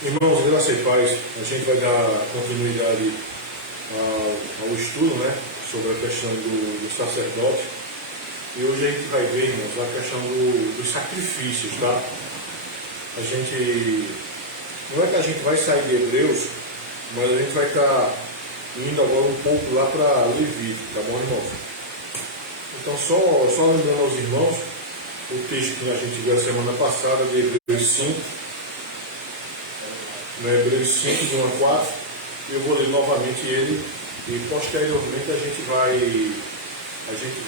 Irmãos, graça e paz, a gente vai dar continuidade ao estudo, né, sobre a questão do sacerdote. E hoje a gente vai ver, irmãos, a questão dos sacrifícios, tá? Não é que a gente vai sair de Hebreus, mas a gente vai estar indo agora um pouco lá para Levítico, tá bom, irmãos? Então, só lembrando aos irmãos, o texto que a gente viu a semana passada, de Hebreus 5, Hebreus 5, de 1 a 4, eu vou ler novamente ele e posteriormente a gente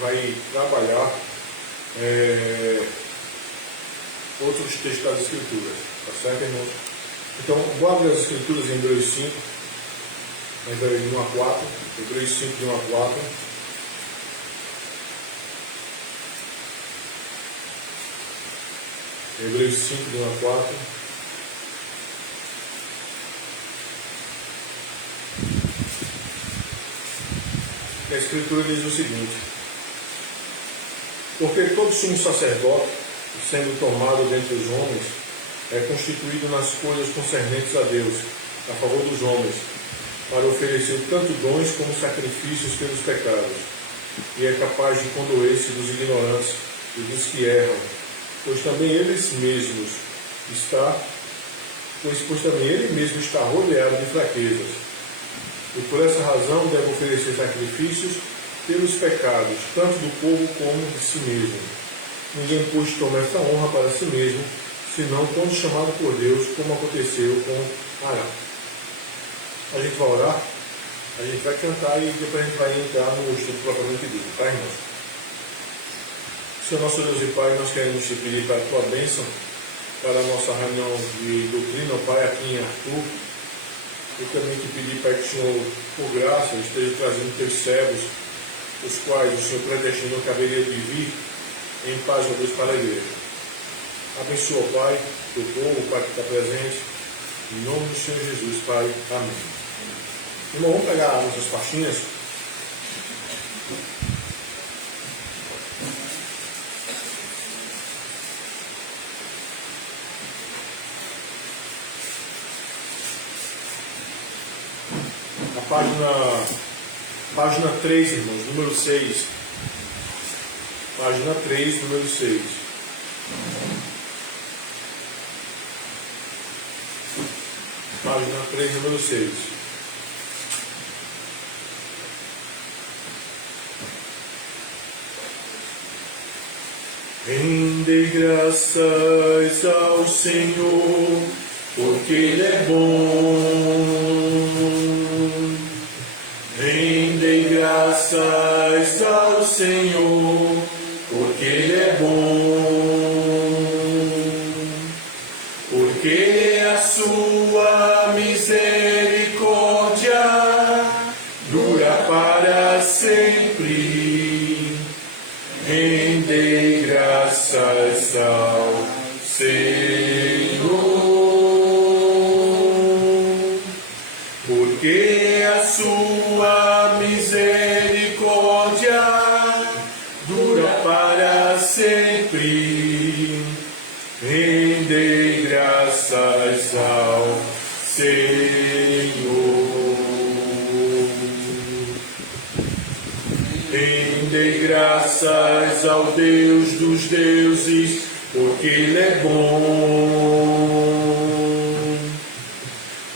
vai trabalhar outros textos das Escrituras, tá certo, irmãos? Então, bora ler as Escrituras em Hebreus 5, de 1 a 4, Hebreus 5, de 1 a 4. Hebreus 5, de 1 a 4. A Escritura diz o seguinte: porque todo sumo sacerdote, sendo tomado dentre os homens, é constituído nas coisas concernentes a Deus, a favor dos homens, para oferecer tanto dons como sacrifícios pelos pecados, e é capaz de condoer-se dos ignorantes e dos que erram, pois também ele mesmo está rodeado de fraquezas. E por essa razão deve oferecer sacrifícios pelos pecados, tanto do povo como de si mesmo. Ninguém pôde tomar essa honra para si mesmo, senão quando chamado por Deus, como aconteceu com Arão. A gente vai orar, a gente vai cantar e depois a gente vai entrar no estudo propriamente dito, tá, irmãos? Senhor nosso Deus e Pai, nós queremos te pedir para a tua bênção para a nossa reunião de doutrina, Pai, aqui em Arthur. Eu também te pedi, Pai, que o Senhor, por graça, esteja trazendo teus servos, os quais o Senhor predestinou que haveria de vir em paz, ó Deus, para a igreja. Abençoa, Pai, teu povo, Pai, que está presente. Em nome do Senhor Jesus, Pai. Amém. Irmão, vamos pegar as nossas pastinhas. Página 3, irmãos, número 6. Página 3, número 6. Página 3, número 6. Rendei graças ao Senhor, porque Ele é bom. Rendei graças ao Senhor, porque Ele é bom. Porque a sua misericórdia dura para sempre. Rendei graças ao Senhor, porque a sua misericórdia dura para sempre. Rendei graças ao Senhor. Rendei graças ao Deus dos deuses, porque Ele é bom.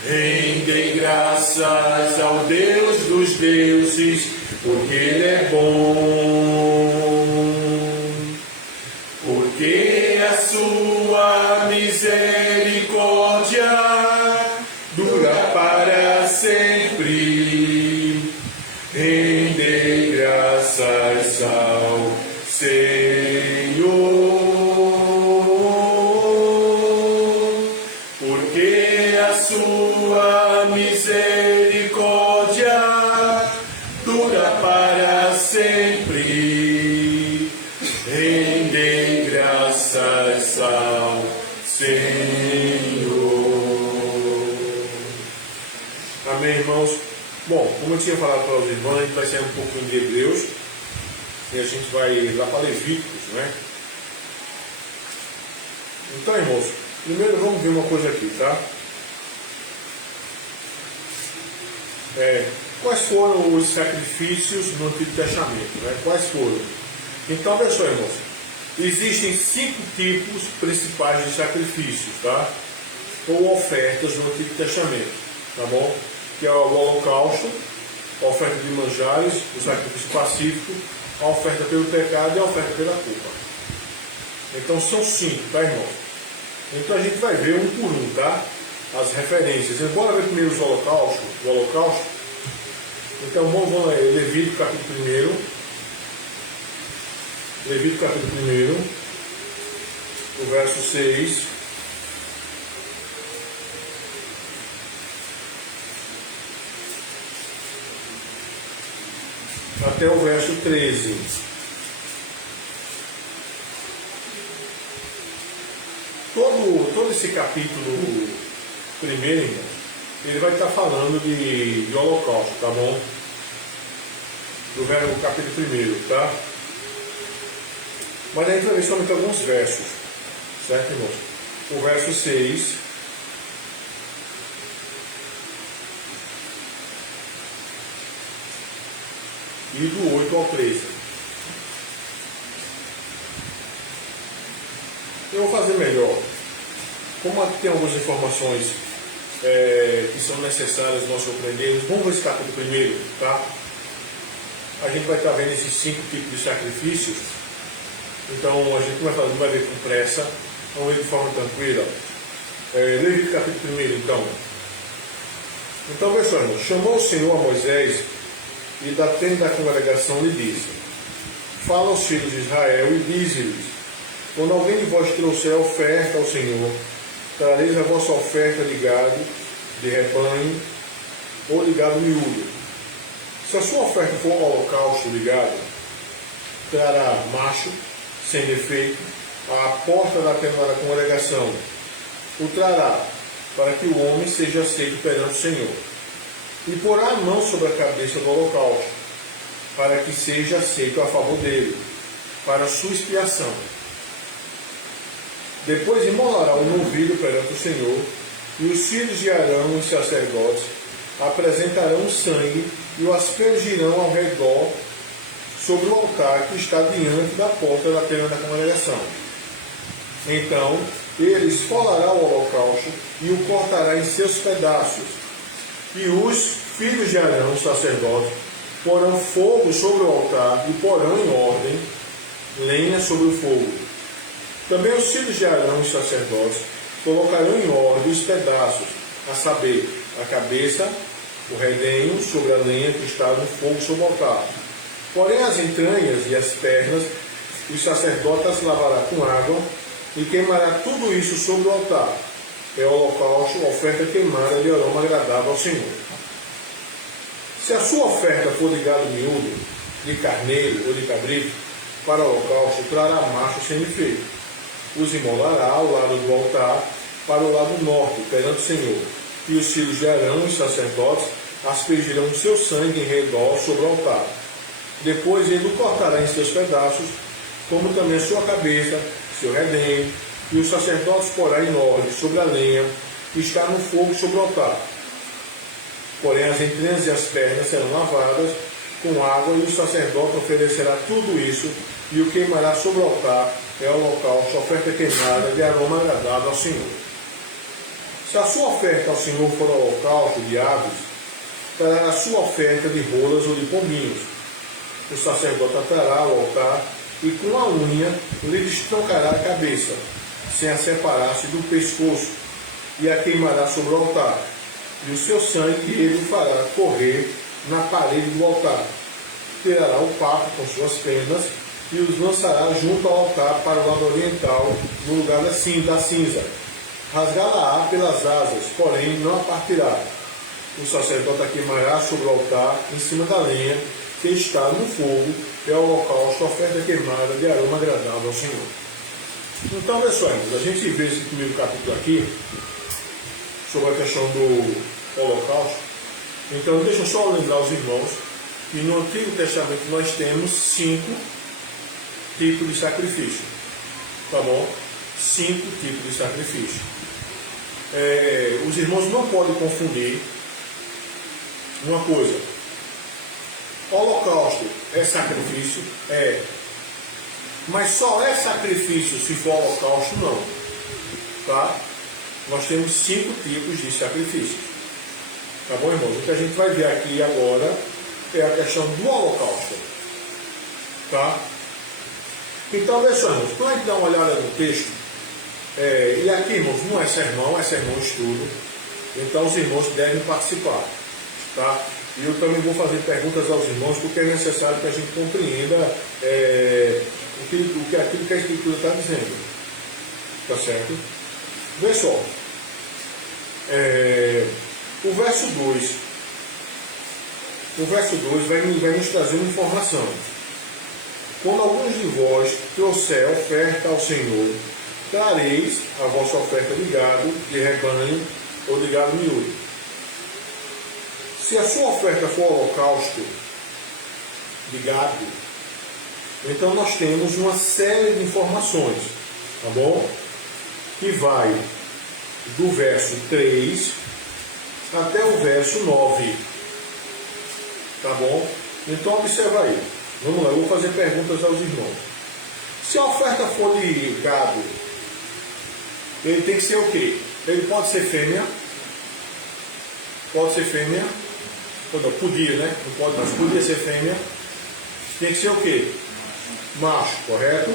Rendei graças ao Deus dos deuses, porque Ele é bom. Porque a sua misericórdia dura para sempre. Rendei graças ao Senhor. Porque a sua misericórdia dura para sempre. Rendei graças ao Senhor. Amém, irmãos? Bom, como eu tinha falado para os irmãos, a gente vai sair um pouquinho de Hebreus e a gente vai lá para Levíticos, né? Então, irmãos, primeiro vamos ver uma coisa aqui, tá? Quais foram os sacrifícios no Antigo Testamento? Né? Quais foram? Então, veja só, irmãos, existem 5 tipos principais de sacrifícios, tá? Ou ofertas no Antigo Testamento, tá bom? Que é o holocausto, a oferta de manjares, o sacrifício pacífico, a oferta pelo pecado e a oferta pela culpa. Então são 5, tá, irmão? Então a gente vai ver um por um, tá? As referências. Bora ver primeiro o holocausto. Então vamos ler Levítico capítulo 1. Levítico capítulo 1, o verso 6. Até o verso 13. Todo esse capítulo primeiro, irmão, ele vai estar falando de holocausto, tá bom? Do capítulo 1, tá? Mas a gente vai ver somente alguns versos, certo, irmãos? O verso 6. E do 8 ao 13. Eu vou fazer melhor. Como aqui tem algumas informações que são necessárias nós compreendermos, vamos ver esse capítulo primeiro, tá? A gente vai estar vendo esses 5 tipos de sacrifícios. Então a gente não vai ver com pressa, vamos ver de forma tranquila. Levítico capítulo 1, então. Então, veja só, irmão. Chamou o Senhor a Moisés e da tenda da congregação lhe disse: Fala aos filhos de Israel e dize-lhes: Quando alguém de vós trouxer oferta ao Senhor, trareis a vossa oferta de gado, de rebanho ou de gado miúdo. Se a sua oferta for holocausto de gado, trará macho, sem defeito, à porta da tenda da congregação. O trará, para que o homem seja aceito perante o Senhor. E porá a mão sobre a cabeça do holocausto, para que seja aceito a favor dele, para a sua expiação. Depois imolará o novilho perante o Senhor, e os filhos de Arão, os sacerdotes, apresentarão o sangue e o aspergirão ao redor sobre o altar que está diante da porta da tenda da congregação. Então ele esfolará o holocausto e o cortará em seus pedaços. E os filhos de Arão, os sacerdotes, porão fogo sobre o altar e porão em ordem lenha sobre o fogo. Também os filhos de Arão, os sacerdotes, colocarão em ordem os pedaços, a saber, a cabeça, o redenho sobre a lenha que está no fogo sobre o altar. Porém as entranhas e as pernas, os sacerdotes lavará com água e queimará tudo isso sobre o altar. É o holocausto, oferta queimada de aroma agradável ao Senhor. Se a sua oferta for de gado miúdo, de carneiro ou de cabrito, para o holocausto trará macho sem defeito. Os imolará ao lado do altar, para o lado norte, perante o Senhor. E os filhos de Arão, os sacerdotes, aspergirão o seu sangue em redor sobre o altar. Depois ele o cortará em seus pedaços, como também a sua cabeça, seu redenho, e os sacerdotes porá em ordem sobre a lenha que está no fogo sobre o altar. Porém as entranhas e as pernas serão lavadas com água, e o sacerdote oferecerá tudo isso e o queimará sobre o altar. É o holocausto, oferta queimada de aroma agradável ao Senhor. Se a sua oferta ao Senhor for holocausto de aves, trará a sua oferta de rolas ou de pombinhos. O sacerdote atará ao altar e com a unha lhe destroncará a cabeça, sem a separar-se do pescoço, e a queimará sobre o altar. E o seu sangue ele o fará correr na parede do altar. Tirará o papo com suas penas e os lançará junto ao altar para o lado oriental, no lugar da cinza. Rasgá-la-á pelas asas, porém não a partirá. O sacerdote a queimará sobre o altar, em cima da lenha que está no fogo, é o holocausto, oferta queimada de aroma agradável ao Senhor. Então, pessoal, a gente vê esse primeiro capítulo aqui, sobre a questão do holocausto. Então, deixa eu só lembrar os irmãos que no Antigo Testamento nós temos 5 tipos de sacrifício. Tá bom? 5 tipos de sacrifício. Os irmãos não podem confundir uma coisa. Holocausto é sacrifício? É. Mas só é sacrifício se for holocausto? Não. Tá? Nós temos 5 tipos de sacrifícios. Tá bom, irmãos? O que a gente vai ver aqui agora é a questão do holocausto. Tá? Então, veja só, irmãos, quando a gente dá uma olhada no texto, e aqui, irmãos, não é sermão estudo. Então, os irmãos devem participar. Tá? E eu também vou fazer perguntas aos irmãos, porque é necessário que a gente compreenda aquilo que a Escritura está dizendo. Tá certo? Vê só. O verso 2. O verso 2 vai nos trazer uma informação. Quando alguns de vós trouxer oferta ao Senhor, trareis a vossa oferta de gado, de rebanho ou de gado miúdo. Se a sua oferta for holocausto de gado, então nós temos uma série de informações, tá bom? Que vai do verso 3 até o verso 9, tá bom? Então observa aí, vamos lá, eu vou fazer perguntas aos irmãos. Se a oferta for de gado, ele tem que ser o quê? Ele pode ser fêmea? Pode ser fêmea? Não, podia, né? Não pode, mas podia ser fêmea. Tem que ser o quê? Macho, correto?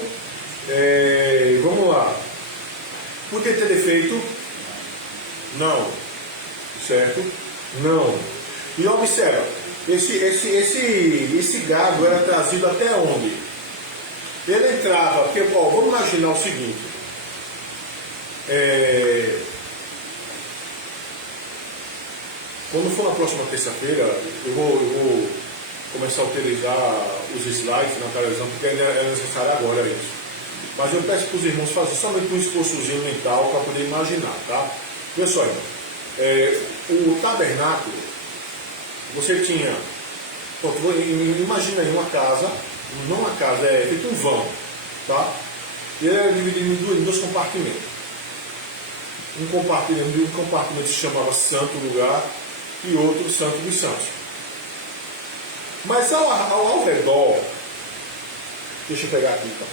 Vamos lá. Podia ter defeito? Não. Certo? Não. E observa, esse gado era trazido até onde? Ele entrava, porque, vamos imaginar o seguinte. Quando for na próxima terça-feira, eu vou começar a utilizar os slides na televisão, porque é necessário agora isso. Mas eu peço para os irmãos fazerem somente um esforçozinho mental para poder imaginar, tá? Olha só, irmão. O tabernáculo, você tinha... Imagina aí uma casa, não uma casa, é feito um vão, tá? E ele era dividido em dois compartimentos. Um compartimento se chamava Santo Lugar e outro Santo dos Santos. Mas ao redor, deixa eu pegar aqui então.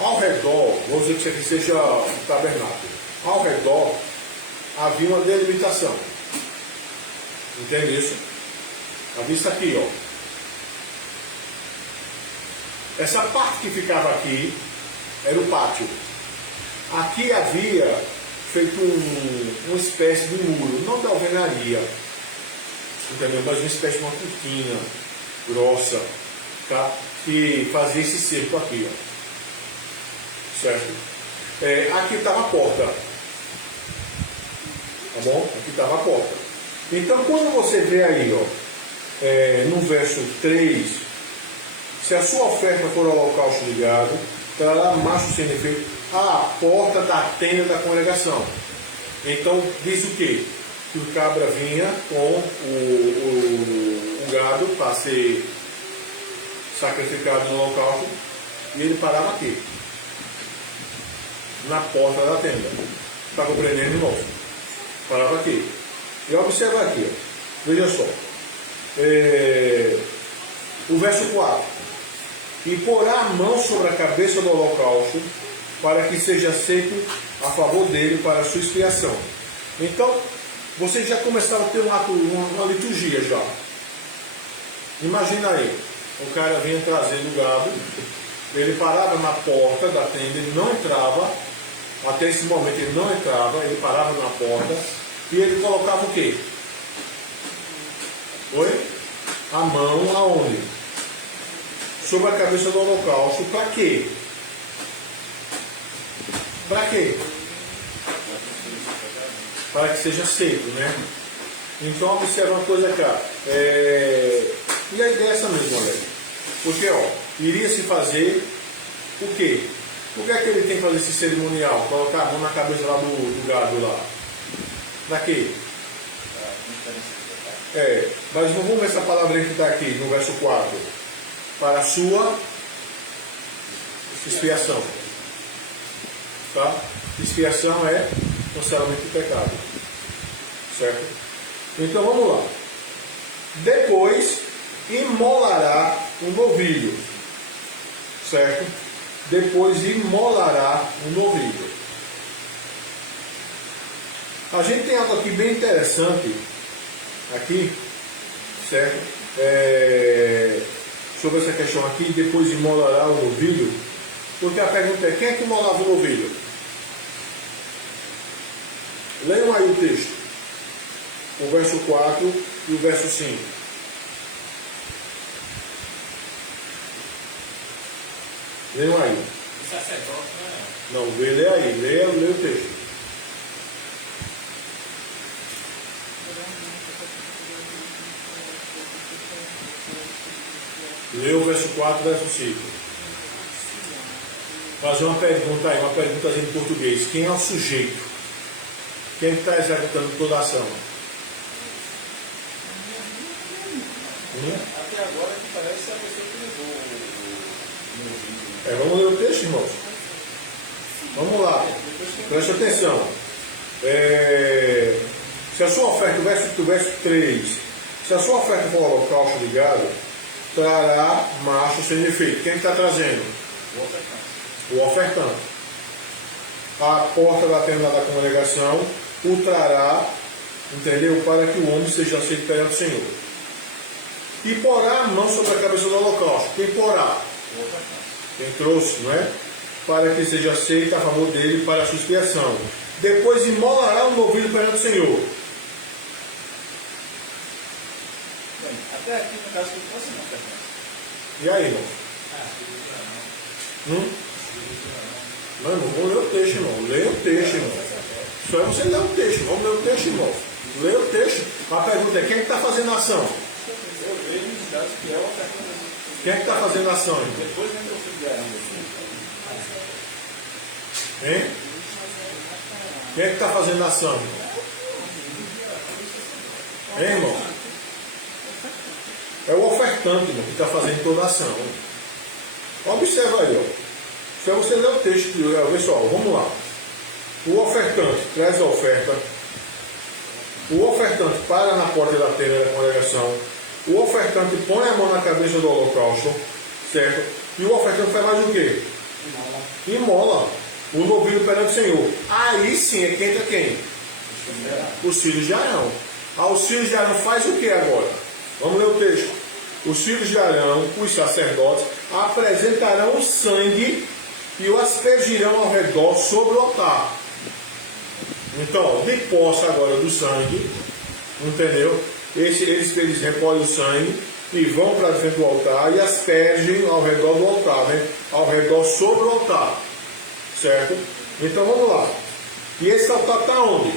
Ao redor, vamos dizer que isso aqui seja o tabernáculo. Ao redor havia uma delimitação. Entende isso? Havia isso aqui, ó. Essa parte que ficava aqui era o pátio. Aqui havia feito uma espécie de muro, não de alvenaria, entendeu? Mas uma espécie de uma cortina grossa, tá? Que fazia esse cerco aqui, ó. Certo? Aqui estava a porta. Tá bom? Aqui estava a porta. Então, quando você vê aí, ó, no verso 3, se a sua oferta for holocausto de gado, trará macho sem defeito à porta da tenda da congregação. Então, diz o quê? Que o cabra vinha com o gado para ser sacrificado no holocausto e ele parava aqui, na porta da tenda. Está compreendendo, irmãos? Parava aqui. E observa aqui, ó. Veja só. O verso 4. E porá a mão sobre a cabeça do holocausto, para que seja aceito a favor dele para a sua expiação. Então, vocês já começaram a ter uma liturgia já. Imagina aí, o cara vinha trazendo o gado, ele parava na porta da tenda, ele não entrava, até esse momento ele não entrava, ele parava na porta, e ele colocava o quê? Oi? A mão aonde? Sobre a cabeça do holocausto. Para quê? Para quê? Para que seja aceito, né? Então observa uma coisa cá. E a ideia é essa mesmo, olha. Porque, iria se fazer o quê? Por que é que ele tem que fazer esse cerimonial? Colocar a mão na cabeça lá do gado lá. Para quê? Mas vamos ver essa palavrinha que está aqui no verso 4. Para a sua expiação. Tá? Expiação é cancelamento do pecado. Certo? Então vamos lá. Depois imolará o novilho, certo? Depois imolará o novilho. A gente tem algo aqui bem interessante, aqui, certo? Sobre essa questão aqui, depois imolará o novilho, porque a pergunta é, quem é que imolava o novilho? Leiam aí o texto, o verso 4 e o verso 5. Leiam aí. O sacerdote, Não, lê aí, lê o texto. Lê o verso 4 e verso 5. Fazer uma pergunta aí, uma pergunta em português. Quem é o sujeito? Quem está executando toda a ação? Até agora que parece a pessoa que levou o Vamos ler o texto, irmãos? Vamos lá. Preste atenção. Se a sua oferta, o verso 3, se a sua oferta for holocausto de gado, trará macho sem defeito. Quem está trazendo? O ofertante. A porta da tenda da congregação o trará, entendeu? Para que o homem seja aceito perante o Senhor. E porá a mão sobre a cabeça do holocausto. Quem porá? Quem trouxe, não é? Para que seja aceito a favor dele para a sua expiação. Depois imolará o novilho perante o Senhor. Bem, até aqui no caso que fosse não, Fernando. E aí, irmão? Não, irmão, vamos ler o texto, irmão. Leia o texto, irmão. Só é você ler o texto. Vamos ler o texto, irmão. Leia o texto. A pergunta é, quem está fazendo a ação? Eu vejo os dados que é o ofertante. Quem é que está fazendo a ação, irmão? Depois vem o filho de Arão. Hein? Quem é que está fazendo a ação, irmão? Hein, irmão? É o ofertante, irmão, que está fazendo toda a ação. Observa aí, ó. Se você ler o texto, pessoal, vamos lá. O ofertante traz a oferta. O ofertante para na porta da tenda da congregação. O ofertante põe a mão na cabeça do holocausto, certo? E o ofertante faz mais o quê? Imola o novilho perante o Senhor. Aí sim é que entra quem? Os filhos de Arão. Os filhos de Arão faz o que agora? Vamos ler o texto. Os filhos de Arão, os sacerdotes, apresentarão o sangue e o aspergirão ao redor sobre o altar. Então, de posse agora do sangue, entendeu? Eles recolhem o sangue e vão para dentro do altar e aspergem ao redor do altar, né? Ao redor sobre o altar, certo? Então vamos lá. E esse altar está onde?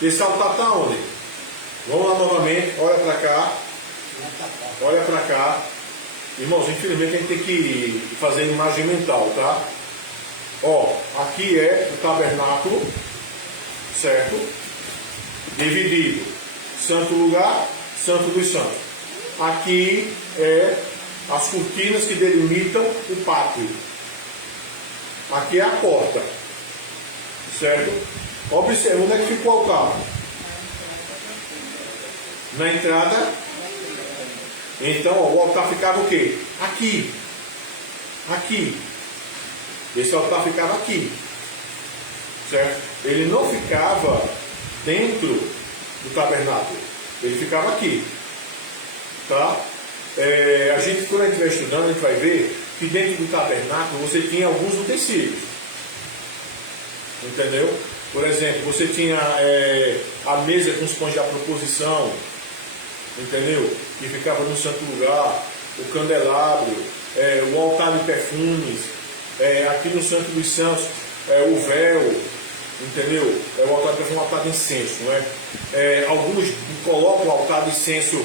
Esse altar está onde? Vamos lá novamente, olha para cá. Olha para cá. Irmãos, infelizmente a gente tem que fazer imagem mental, tá? Ó, aqui é o tabernáculo, certo? Dividido. Santo lugar, santo dos santos. Aqui é as cortinas que delimitam o pátio. Aqui é a porta. Certo? Observe onde é que ficou o altar. Na entrada. Então, ó, o altar ficava o quê? Aqui. Aqui. Esse altar ficava aqui. Certo? Ele não ficava dentro do tabernáculo. Ele ficava aqui. Tá? A gente, quando a gente estiver estudando, a gente vai ver que dentro do tabernáculo você tinha alguns utensílios. Entendeu? Por exemplo, você tinha a mesa com os pães da proposição. Entendeu? Que ficava no santo lugar. O candelabro. O altar de perfumes. Aqui no Santo dos Santos, o véu. Entendeu? O altar de perfume é um altar de incenso. Não é? Alguns colocam o altar de incenso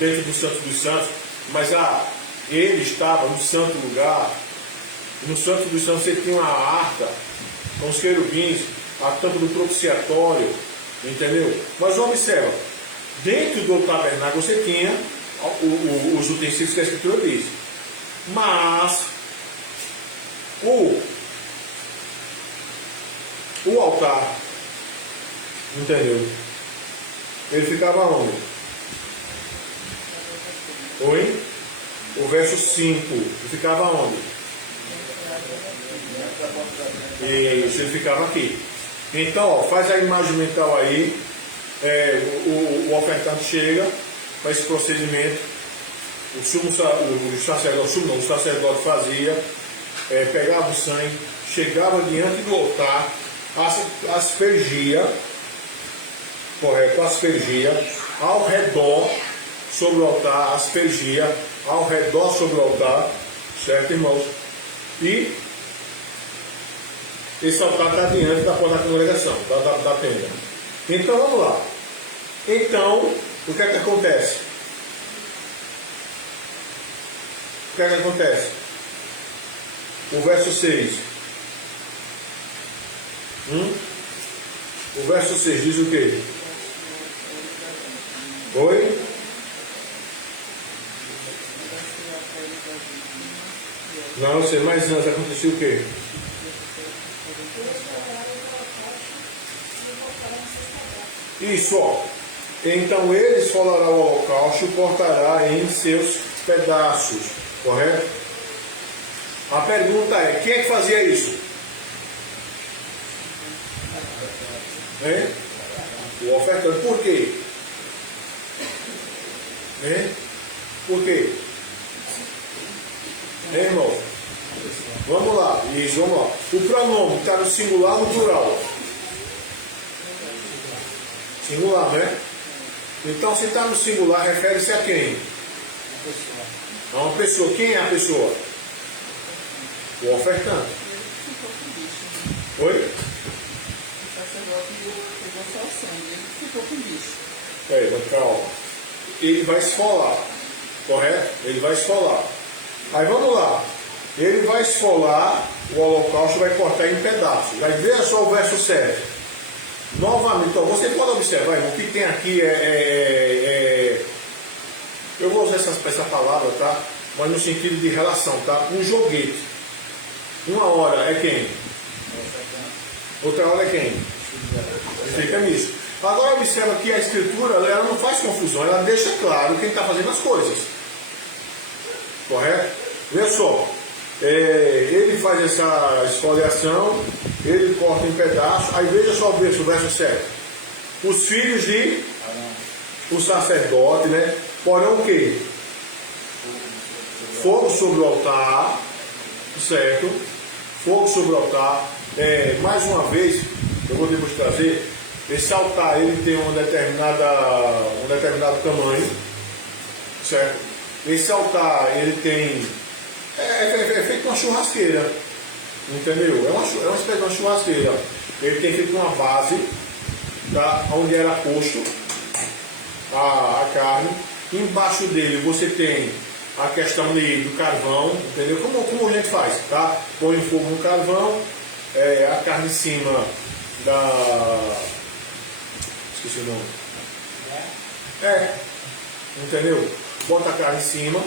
dentro do Santo dos Santos. Mas ele estava no santo lugar. No Santo dos Santos você tinha uma arca com os querubins, a tampa do propiciatório, entendeu? Mas observa, dentro do tabernáculo você tinha os utensílios que a Escritura diz. Mas o altar, entendeu? Ele ficava onde? Oi? O verso 5, ele ficava onde? Isso, ele ficava aqui. Então, ó, faz a imagem mental aí. O ofertante chega, faz esse procedimento. O sacerdote fazia, pegava o sangue, chegava diante do altar, aspergia, correto, aspergia ao redor sobre o altar, aspergia ao redor sobre o altar, certo, irmãos? E esse altar está diante da porta da congregação, da tenda. Então vamos lá. Então, o que é que acontece? O que é que acontece? O verso 6. O verso 6 diz o quê? Oi? Não, sei, mas antes aconteceu o quê? Isso, ó. Então ele esfolará o holocausto e cortará em seus pedaços. Correto? A pergunta é, quem é que fazia isso? O ofertante. Por quê? Por quê? Irmão? Vamos lá. Isso, vamos lá. O pronome está no singular ou no plural? Singular, né? Então, se está no singular, refere-se a quem? A uma pessoa. Quem é a pessoa? O ofertante. Oi? O sacerdote pegou só o sangue, ele ficou com bicho. Calma. Ele vai esfolar. Correto? Ele vai esfolar. Aí vamos lá. Ele vai esfolar o holocausto, vai cortar em pedaços. Vai ver só o verso 7. Novamente, então, você pode observar, irmão, o que tem aqui eu vou usar essa palavra, tá? Mas no sentido de relação, tá? Um joguete. Uma hora é quem? Outra hora é quem? Fica nisso. Agora observa que a escritura, ela não faz confusão, ela deixa claro quem está fazendo as coisas. Correto? Veja só. Ele faz essa esfoliação, ele corta em pedaços, aí veja só o verso 7. Os filhos de o sacerdote, né? Porão o quê? Fogo sobre o altar, certo? Fogo sobre o altar. Mais uma vez, eu vou depois trazer, esse altar ele tem um determinado tamanho, certo? Esse altar ele tem é feito uma churrasqueira, entendeu? É uma espécie de uma churrasqueira. Ele tem feito uma base, tá? Onde era posto a carne. Embaixo dele você tem a questão do carvão, entendeu? Como a gente faz, tá? Põe o fogo no carvão, a carne em cima da... Esqueci o nome. Entendeu? Bota a carne em cima,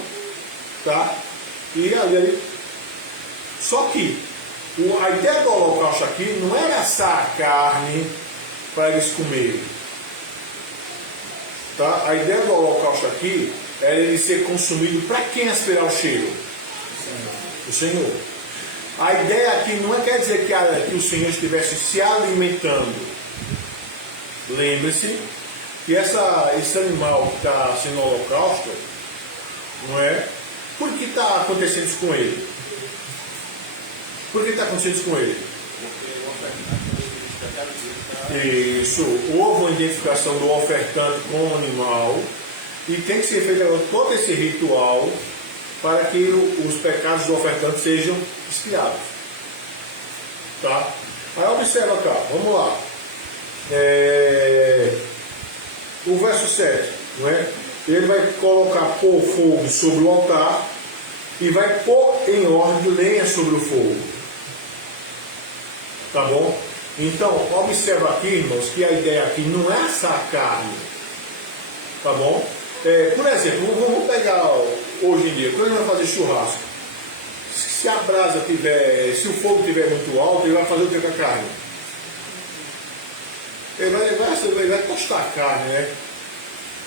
tá? E ali. Só que a ideia do holocausto aqui não era assar a carne para eles comerem. Tá? A ideia do holocausto aqui era ele ser consumido para quem aspirar o cheiro? O Senhor. A ideia aqui não quer dizer que o Senhor estivesse se alimentando. Lembre-se que esse animal que está sendo holocausto, não é? Por que está acontecendo isso com ele? Por que está acontecendo isso com ele? Isso, houve uma identificação do ofertante com o animal e tem que ser feito agora todo esse ritual para que os pecados do ofertante sejam expiados. Tá? Aí observa cá, vamos lá. O verso 7, não é? Ele vai pôr fogo sobre o altar e vai pôr em ordem lenha sobre o fogo. Tá bom? Então, observa aqui, irmãos, que a ideia aqui não é assar a carne. Tá bom? Por exemplo, vamos pegar hoje em dia, quando ele vai fazer churrasco, se a brasa se o fogo estiver muito alto, ele vai fazer o que com a carne? Ele vai tostar a carne, né?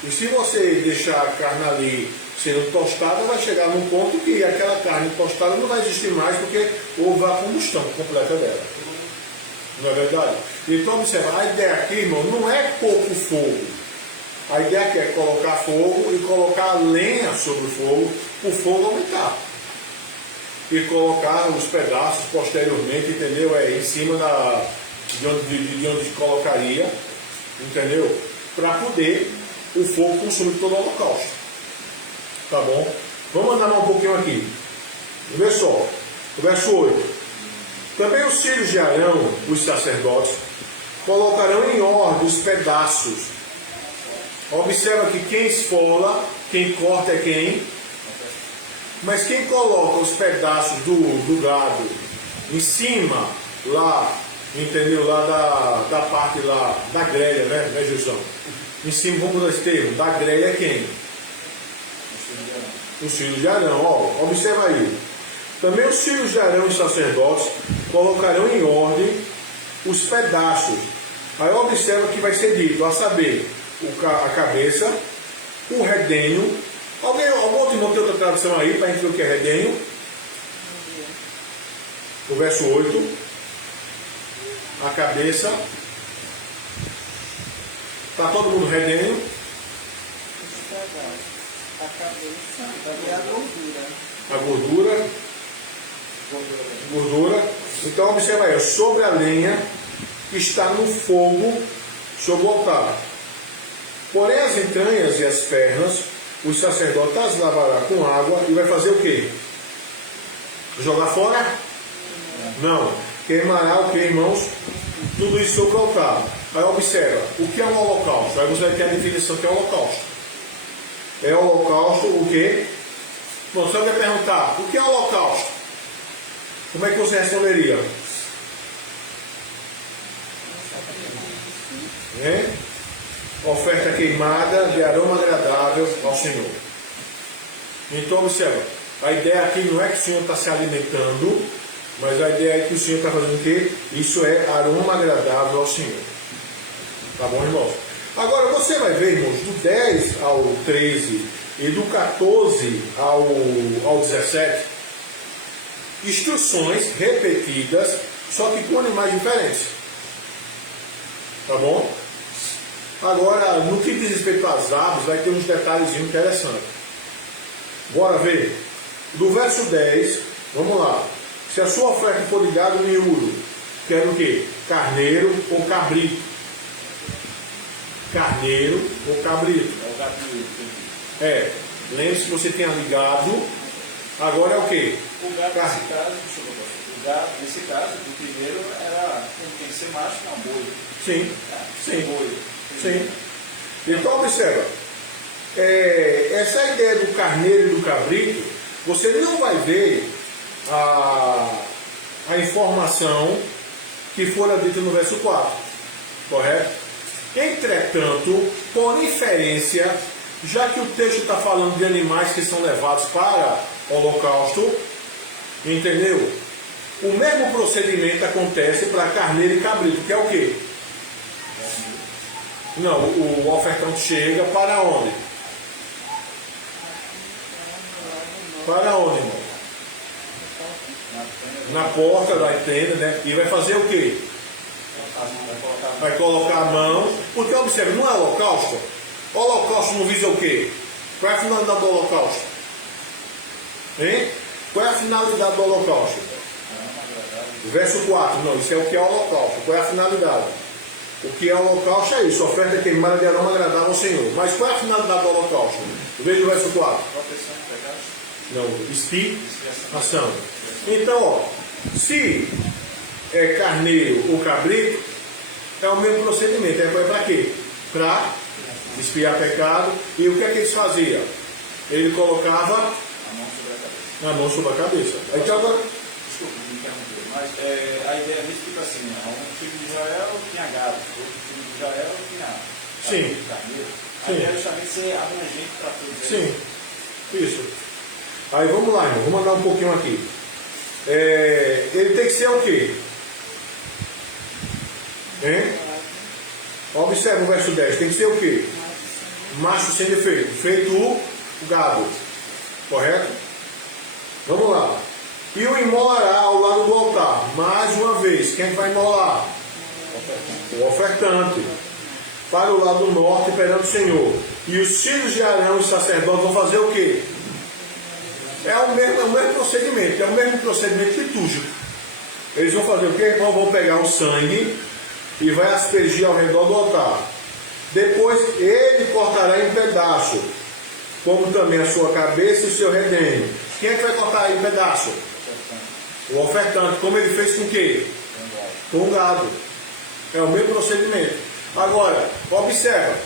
E se você deixar a carne ali sendo tostada, vai chegar num ponto que aquela carne tostada não vai existir mais, porque houve a combustão completa dela. Não é verdade? Então, observa, a ideia aqui, irmão, não é pouco fogo. A ideia aqui é colocar fogo e colocar lenha sobre o fogo aumentar. E colocar os pedaços posteriormente, entendeu? Em cima de onde colocaria, entendeu? Para poder o fogo consumir todo o holocausto. Tá bom? Vamos andar um pouquinho aqui. Vê só, o verso 8. Também os filhos de Arão, os sacerdotes, colocarão em ordem os pedaços. Observa que quem esfola, quem corta é quem? Mas quem coloca os pedaços do gado em cima, lá, entendeu? Lá da parte lá, da grelha, né, Gilson? Em cima, vamos usar esse termo, da grelha é quem? Os filhos de Arão, ó, observa aí. Também os filhos de Arão e sacerdotes colocarão em ordem os pedaços. Aí observa que vai ser dito, a saber, a cabeça, o redenho. Algum outro irmão tem outra tradução aí para a gente ver o que é redenho? O verso 8. A cabeça. Está todo mundo redenho? A cabeça e a gordura. A gordura. Gordura. Então observa aí, sobre a lenha que está no fogo sobre o altar. Porém as entranhas e as pernas, os sacerdotes as lavará com água e vai fazer o quê? Jogar fora? Não. Queimará o que, irmãos? Tudo isso sobre o altar. Aí observa, o que é um holocausto? Aí você vai ter a definição que é holocausto. É holocausto o quê? Bom, você vai perguntar, o que é holocausto? Como é que você responderia? Oferta queimada de aroma agradável ao Senhor. Então observa, a ideia aqui não é que o Senhor está se alimentando, mas a ideia é que o Senhor está fazendo o quê? Isso é aroma agradável ao Senhor. Tá bom, irmãos? Agora você vai ver, irmãos, do 10 ao 13 e do 14 ao 17, instruções repetidas, só que com animais diferentes. Tá bom? Agora, no que diz respeito às aves, vai ter uns detalhes interessantes. Bora ver. Do verso 10, vamos lá. Se a sua oferta for de gado miúdo, quer o quê? Carneiro ou cabrito? Carneiro ou cabrito? É o gato miúdo. Lembre-se que você tenha ligado. Agora é o quê? O gato, nesse caso, o primeiro era tem que ser macho, não boi. Sim. Sim. Boi. Sim. Então observa, essa ideia do carneiro e do cabrito, você não vai ver a informação que fora dita no verso 4, correto? Entretanto, por inferência, já que o texto está falando de animais que são levados para o holocausto, entendeu? O mesmo procedimento acontece para carneiro e cabrito, que é o quê? Não, o ofertante chega para onde? Para onde, irmão? Na porta da tenda, né? E vai fazer o quê? Vai colocar a mão. Porque, observe, não é holocausto? Holocausto não visa o quê? Qual é a finalidade do holocausto? Hein? Qual é a finalidade do holocausto? Verso 4, não, isso é o que é holocausto. Qual é a finalidade? O que é holocausto é isso, oferta queimada de aroma agradável ao Senhor. Mas qual é a finalidade do holocausto? Veja o verso 4. Não, expiação. Então, ó, se é carneiro ou cabrito, é o mesmo procedimento. É para quê? Para expiar pecado. E o que é que eles faziam? Ele colocava a mão sobre a cabeça. Então agora. Desculpa, me interromper, mas a ideia disso fica assim, um filho de Israel tinha gado, outro filho de Israel tinha carneiro. A ideia é justamente ser abrangente para todos. Sim, isso. Aí vamos lá, irmão, vamos andar um pouquinho aqui. Ele tem que ser o quê? Observe o verso 10, tem que ser o quê? macho sem defeito, feito o gado, correto? Vamos lá. E o imolará ao lado do altar. Mais uma vez, quem vai imolar? O ofertante. Para o lado norte, perante o Senhor. E os filhos de Arão, os sacerdotes, vão fazer o quê? É o mesmo procedimento, é o mesmo procedimento litúrgico. Eles vão fazer o quê? Então vão pegar o sangue e vai aspergir ao redor do altar. Depois ele cortará em pedaço, como também a sua cabeça e o seu redenho. Quem é que vai cortar em pedaço? O ofertante. Como ele fez com o quê? Com o gado. É o mesmo procedimento. Agora, observa.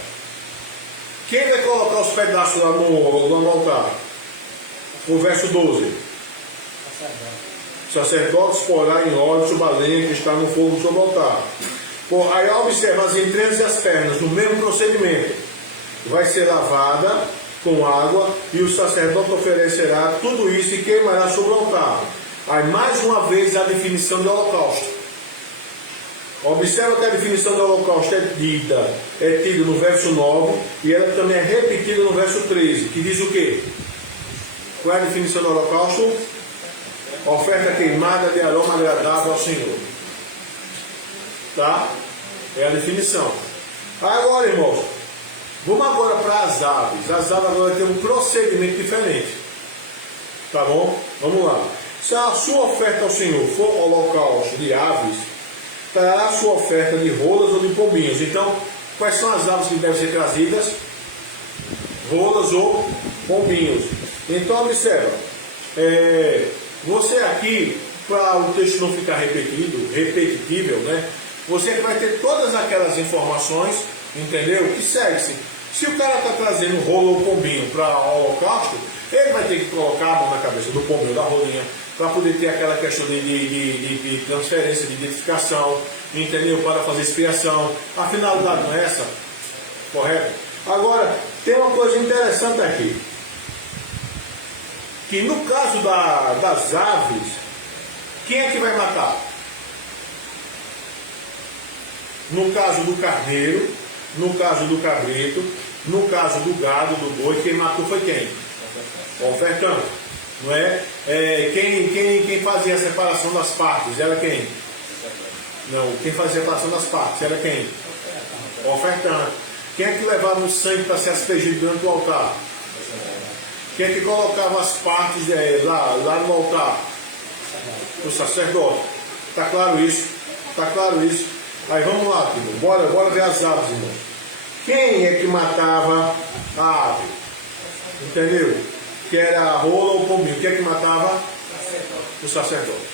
Quem vai colocar os pedaços lá no altar? O verso 12. Sacerdotes porá em óleo sobre a lenha que está no fogo sobre o altar. Aí observa as entranhas e as pernas, no mesmo procedimento. Vai ser lavada com água e o sacerdote oferecerá tudo isso e queimará sobre o altar. Aí mais uma vez a definição do holocausto. Observa que a definição do holocausto é tida no verso 9 e ela também é repetida no verso 13, que diz o quê? Qual é a definição do holocausto? Oferta queimada de aroma agradável ao Senhor. Tá? É a definição. Agora, irmãos, vamos agora para as aves. As aves agora têm um procedimento diferente. Tá bom? Vamos lá. Se a sua oferta ao Senhor for holocausto de aves, trará a sua oferta de rolas ou de pombinhos. Então, quais são as aves que devem ser trazidas? Rolas ou pombinhos. Então, observa. Você aqui, para o texto não ficar repetível, né? Você que vai ter todas aquelas informações, entendeu? Que segue-se. Se o cara está trazendo rolo ou pombinho para o holocausto, ele vai ter que colocar a mão na cabeça do pombinho, da rolinha, para poder ter aquela questão de transferência, de identificação, entendeu? Para fazer expiação. A finalidade não é essa? Correto? Agora, tem uma coisa interessante aqui. Que no caso das aves, quem é que vai matar? No caso do carneiro, no caso do cabrito, no caso do gado, do boi, quem matou foi quem? O ofertante. Não é? Quem fazia a separação das partes era quem? Não, quem fazia a separação das partes era quem? O ofertante. Quem é que levava o sangue para ser aspergido durante o altar? Quem é que colocava as partes lá no altar? O sacerdote. Está claro isso? Está claro isso? Aí vamos lá, irmão. Bora ver as aves, irmão. Quem é que matava a ave? Entendeu? Que era a rola ou o pombinho. Quem é que matava? O sacerdote.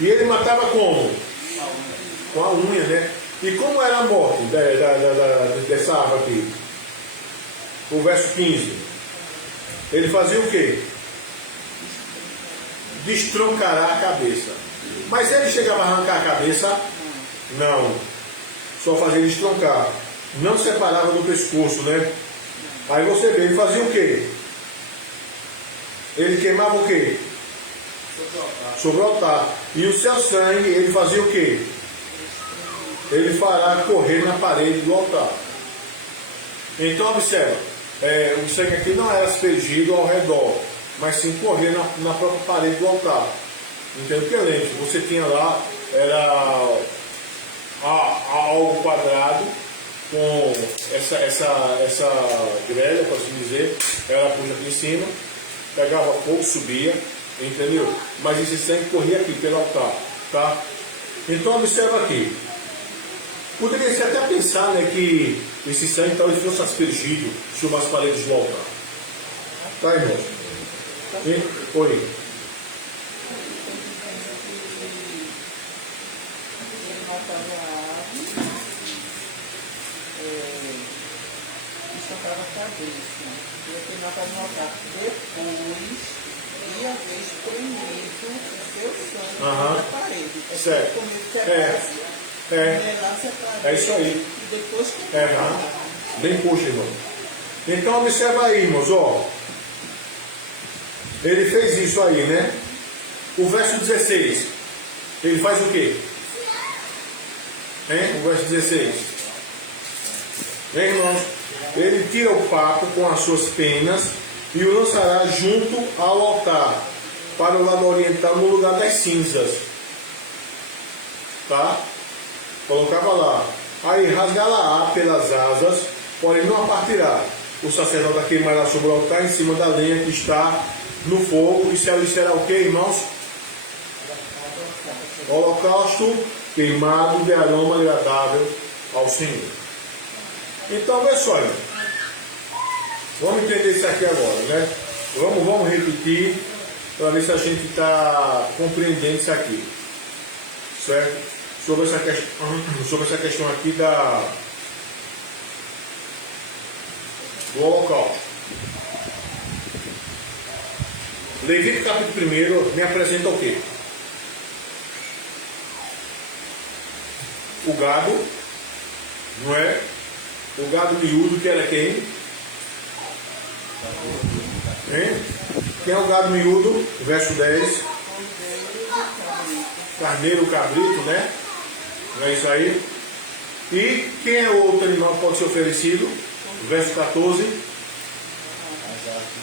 E ele matava como? Com a unha, né? E como era a morte dessa ave aqui? O verso 15. Ele fazia o quê? Destroncará a cabeça. Mas ele chegava a arrancar a cabeça? Não. Só fazia destroncar. Não separava do pescoço, né? Aí você vê, ele fazia o quê? Ele queimava o quê? Sobre o altar. E o seu sangue, ele fazia o quê? Ele fará correr na parede do altar. Então observa. O sangue aqui não era aspergido ao redor, mas sim correr na própria parede do altar. Entendeu? Porque lembre, você tinha lá, era algo quadrado, com essa grelha, para assim dizer, ela puxa aqui em cima, pegava fogo, subia, entendeu? Mas esse sangue corria aqui pelo altar, tá? Então observa aqui. Poderia-se até pensar, né, que esse sangue talvez fosse aspergido sobre as paredes do altar. Tá, irmão? Oi. Estocava a cabeça. Eu queimava no altar. Depois, ia ver espremido o seu sangue na parede. Certo. É isso aí. E depois que bem puxa, irmão. Então observa aí, irmãos, ó. Ele fez isso aí, né? O verso 16. Ele faz o quê? Hein? O verso 16. Hein, irmãos? ele tira o papo com as suas penas e o lançará junto ao altar, para o lado oriental, no lugar das cinzas. Tá? Colocava lá. Aí rasgá-la-á pelas asas, porém não a partirá. O sacerdote a queimará sobre o altar, em cima da lenha que está no fogo. Isso ali será o que, irmãos? Holocausto queimado de aroma agradável ao Senhor. Então, vê só, irmão. Vamos entender isso aqui agora, né? Vamos repetir para ver se a gente está compreendendo isso aqui. Certo? Sobre essa questão aqui do holocausto. Levítico capítulo 1 me apresenta o quê? O gado, não é? O gado miúdo, que era quem? Hein? Quem é o gado miúdo? Verso 10. Carneiro, cabrito, né? Não é isso aí? E quem é o outro animal que pode ser oferecido? Verso 14.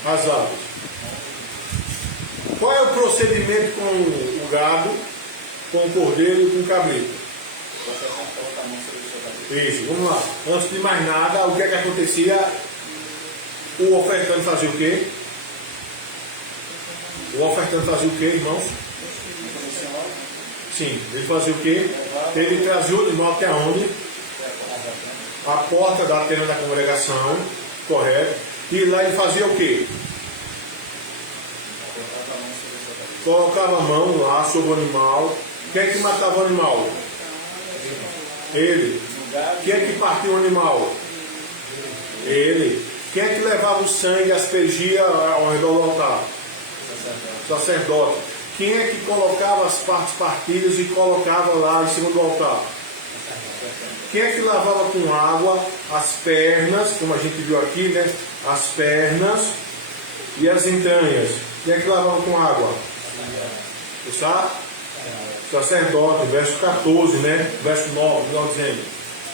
As aves. Qual é o procedimento com o gado, com o cordeiro e com o cabrito? Isso, vamos lá. Antes de mais nada, o que é que acontecia? O ofertante fazia o quê? O ofertante fazia o quê, irmãos? Sim, ele fazia o quê? Ele trazia o animal até onde? A porta da tenda da congregação, correto? E lá ele fazia o quê? Colocava a mão lá sobre o animal. Quem é que matava o animal? Ele. Quem é que partia o animal? Ele. Quem é que levava o sangue e aspergia ao redor do altar? Sacerdote. Quem é que colocava as partes partidas e colocava lá em cima do altar? Quem é que lavava com água as pernas, como a gente viu aqui, né? As pernas e as entranhas. Quem é que lavava com água? O sacerdote, verso 14, né? Verso 9, não dizendo.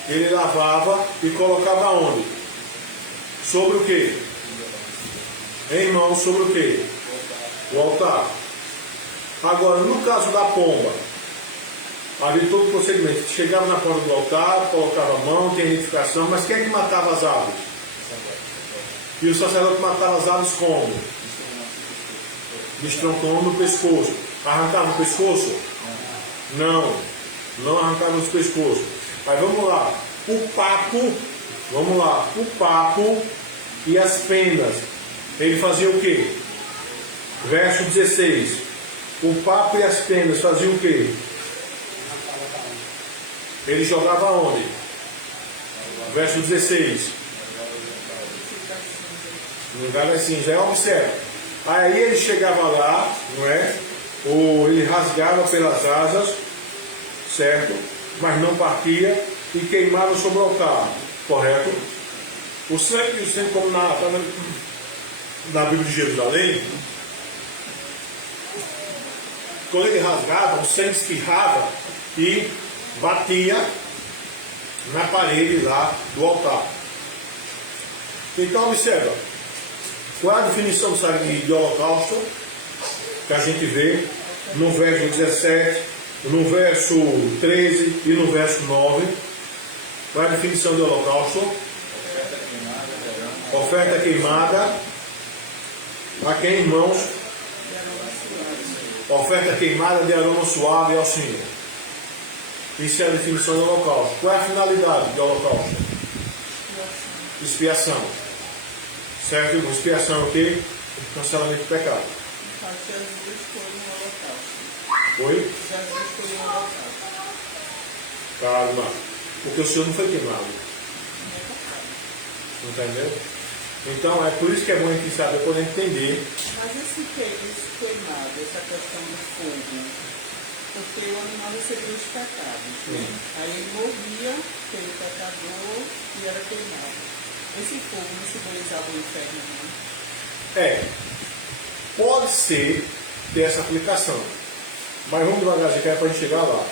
Ele lavava e colocava onde? Sobre o quê? Irmão, sobre o quê? O altar. Agora, no caso da pomba, havia todo o procedimento. Chegava na porta do altar, colocava a mão, tinha identificação, mas quem é que matava as aves? E o sacerdote matava as aves como? Destroncando no pescoço. Arrancava o pescoço? Não, não arrancava o pescoço. Mas vamos lá. O papo, vamos lá. O papo e as penas. Ele fazia o quê? Verso 16. O papo e as penas faziam o quê? Ele jogava onde? Verso 16. No lugar da cinza. Observa. Aí ele chegava lá, não é? Ou ele rasgava pelas asas, certo? Mas não partia e queimava sobre o altar, correto? O sangue, como na Bíblia de Jerusalém, quando ele rasgava, o sangue espirrava e batia na parede lá do altar. Então observa, qual é a definição do sangue de holocausto que a gente vê no verso 17, no verso 13 e no verso 9? Qual é a definição de holocausto? Oferta queimada. A quem, irmãos? Oferta queimada de aroma suave ao Senhor. Isso é a definição do holocausto. Qual é a finalidade do holocausto? Expiação. Certo? Expiação é o quê? Cancelamento do pecado. Jesus foi no holocausto. Foi? Jesus foi no holocausto. Calma. Porque o Senhor não foi queimado. Entendeu? Então é por isso que é bom a gente saber, poder entender. Mas esse queimado, essa questão do fogo, porque o animal recebeu os pecados. Aí ele morria pelo pecador e era queimado. Esse fogo não simbolizava o inferno, não? É. Pode ser ter essa aplicação. Mas vamos devagarzinho que é para a gente chegar lá.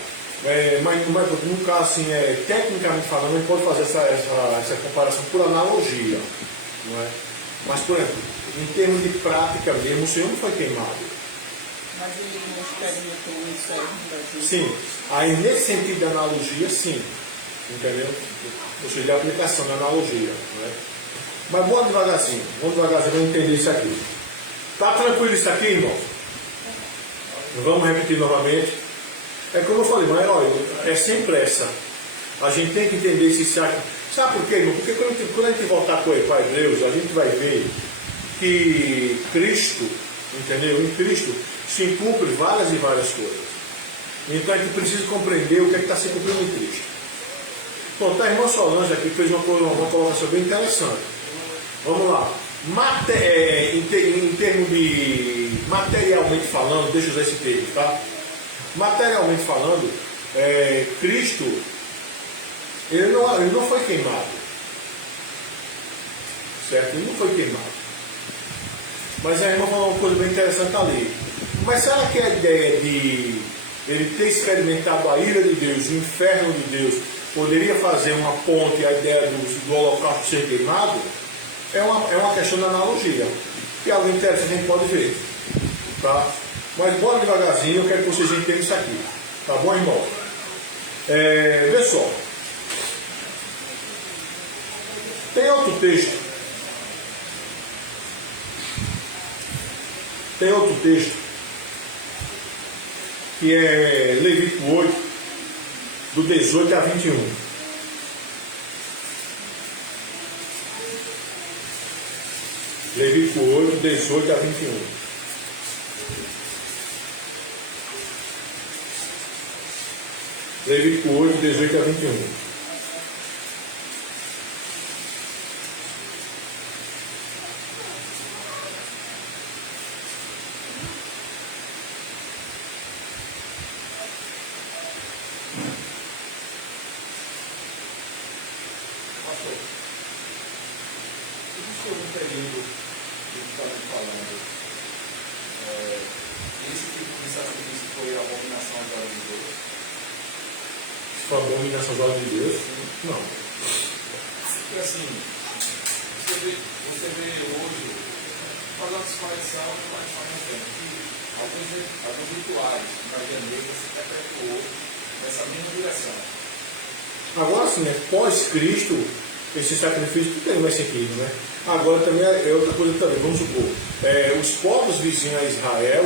Mas no caso, assim, tecnicamente falando, a gente pode fazer essa comparação por analogia. Não é? Mas, por exemplo, em termos de prática mesmo, o Senhor não foi queimado. Mas ele não experimentou o inferno da gente. Sim. Aí, nesse sentido de analogia, sim. Entendeu? Ou seja, de aplicação da analogia. Não é? Mas vamos devagarzinho, vamos entender isso aqui. Tá tranquilo isso aqui, irmão? Vamos repetir novamente. É como eu falei, mas olha, é sem pressa. A gente tem que entender esse saco. Sabe por quê, irmão? Porque quando a gente voltar para Hebreus, a gente vai ver que Cristo, entendeu? Em Cristo se cumpre várias e várias coisas. Então a gente precisa compreender o que é que está se cumprindo em Cristo. Bom, tá, a irmã Solange aqui fez uma colocação bem interessante. Vamos lá. Em termos de materialmente falando, deixa eu usar esse termo, tá? Materialmente falando, Cristo, ele não foi queimado. Certo? Ele não foi queimado. Mas a irmã falou uma coisa bem interessante ali. Mas será que a ideia de ele ter experimentado a ira de Deus, o inferno de Deus, poderia fazer uma ponte à ideia do holocausto ser queimado? É uma questão de analogia. E algo interessante a gente pode ver. Tá? Mas bora devagarzinho, eu quero que vocês entendam isso aqui. Tá bom, irmão? Vê só. Tem outro texto. Que é Levítico 8, do 18 a 21. Levítico 8, 18 a 21. Levítico 8, 18 a 21. Existe algum período que está falando? Esse tipo de sacrifício foi a abominação aos olhos de Deus? Foi a abominação aos olhos de Deus? Não. Porque assim, você vê hoje, falando de tradição, mas faz tempo, que alguns rituais na Magia Negra se perpetuou nessa mesma direção. Agora sim, pós-Cristo, esse sacrifício não tem mais sentido, né? Agora também é outra coisa também, vamos supor, os povos vizinhos a Israel,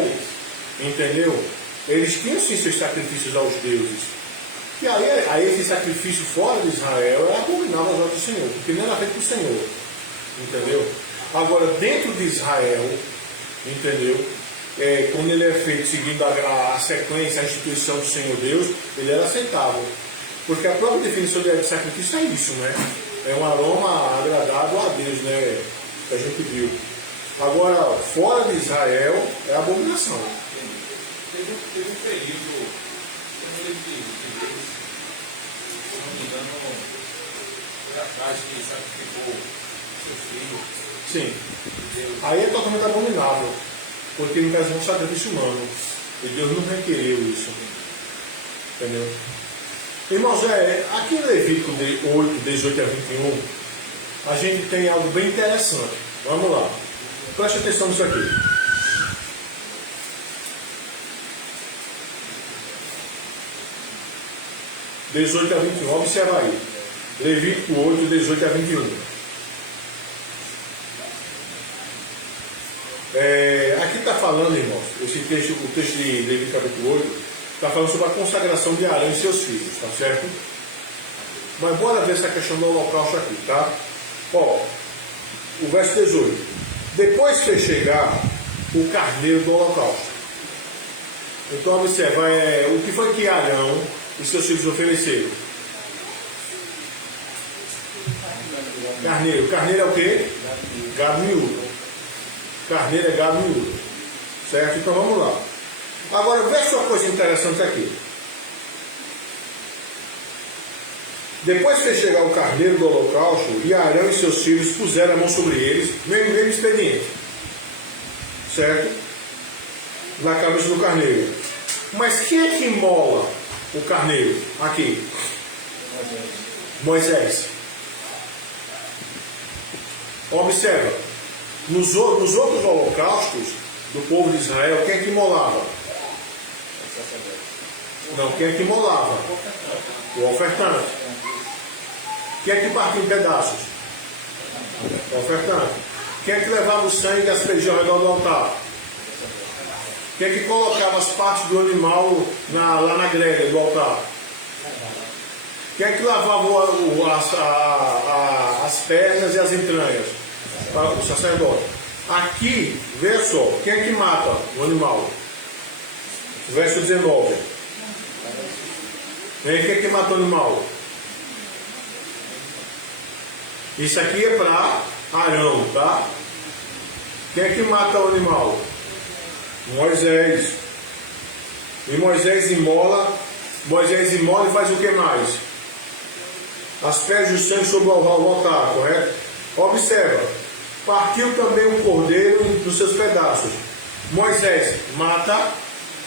entendeu? Eles tinham sim seus sacrifícios aos deuses. E aí esse sacrifício fora de Israel é abominável aos olhos do Senhor, porque não era feito para o Senhor, entendeu? Agora, dentro de Israel, entendeu? Quando ele é feito seguindo a sequência, a instituição do Senhor Deus, ele era aceitável. Porque a própria definição de sacrifício é isso, né? É um aroma agradável a Deus, né? Que a gente viu. Agora, fora de Israel, é abominação. Teve um período, eu não lembro de Deus, se não me engano, foi atrás que sacrificou seu filho. Sim. Deus. Aí é totalmente abominável. Porque no caso é um sacrifício humano. E Deus não requereu isso. Entendeu? Irmãos, aqui em Levítico 8, 18 a 21, a gente tem algo bem interessante. Vamos lá. Preste atenção nisso aqui. (18 a 21). Observa aí. Levítico 8, 18 a 21. Aqui está falando, irmãos, o texto de Levítico capítulo 8, está falando sobre a consagração de Arão e seus filhos, tá certo? Mas bora ver essa questão do holocausto aqui, tá? Ó, o verso 18. Depois que chegar o carneiro do holocausto. Então observa, o que foi que Arão e seus filhos ofereceram? Carneiro. Carneiro é o quê? Gado miúdo. Carneiro é gado miúdo. Certo? Então vamos lá. Agora, veja uma coisa interessante aqui. Depois que chegar o carneiro do holocausto, e Arão e seus filhos puseram a mão sobre eles, mesmo expediente. Certo? Na cabeça do carneiro. Mas quem é que imola o carneiro? Aqui. Moisés. Observa, nos outros holocaustos do povo de Israel, quem é que imolava? Não, quem é que imolava? O ofertante. Quem é que partia em pedaços? O ofertante. Quem é que levava o sangue e aspergia ao redor do altar? Quem é que colocava as partes do animal lá na grelha do altar? Quem é que lavava as pernas e as entranhas? O sacerdote. Aqui, veja só, quem é que mata o animal? Verso 19. Quem é que mata o animal? Isso aqui é para Arão, tá? Quem é que mata o animal? Moisés. E Moisés imola e faz o que mais? Asperge o sangue sobre o altar, correto? Observa, partiu também o cordeiro dos seus pedaços. Moisés mata,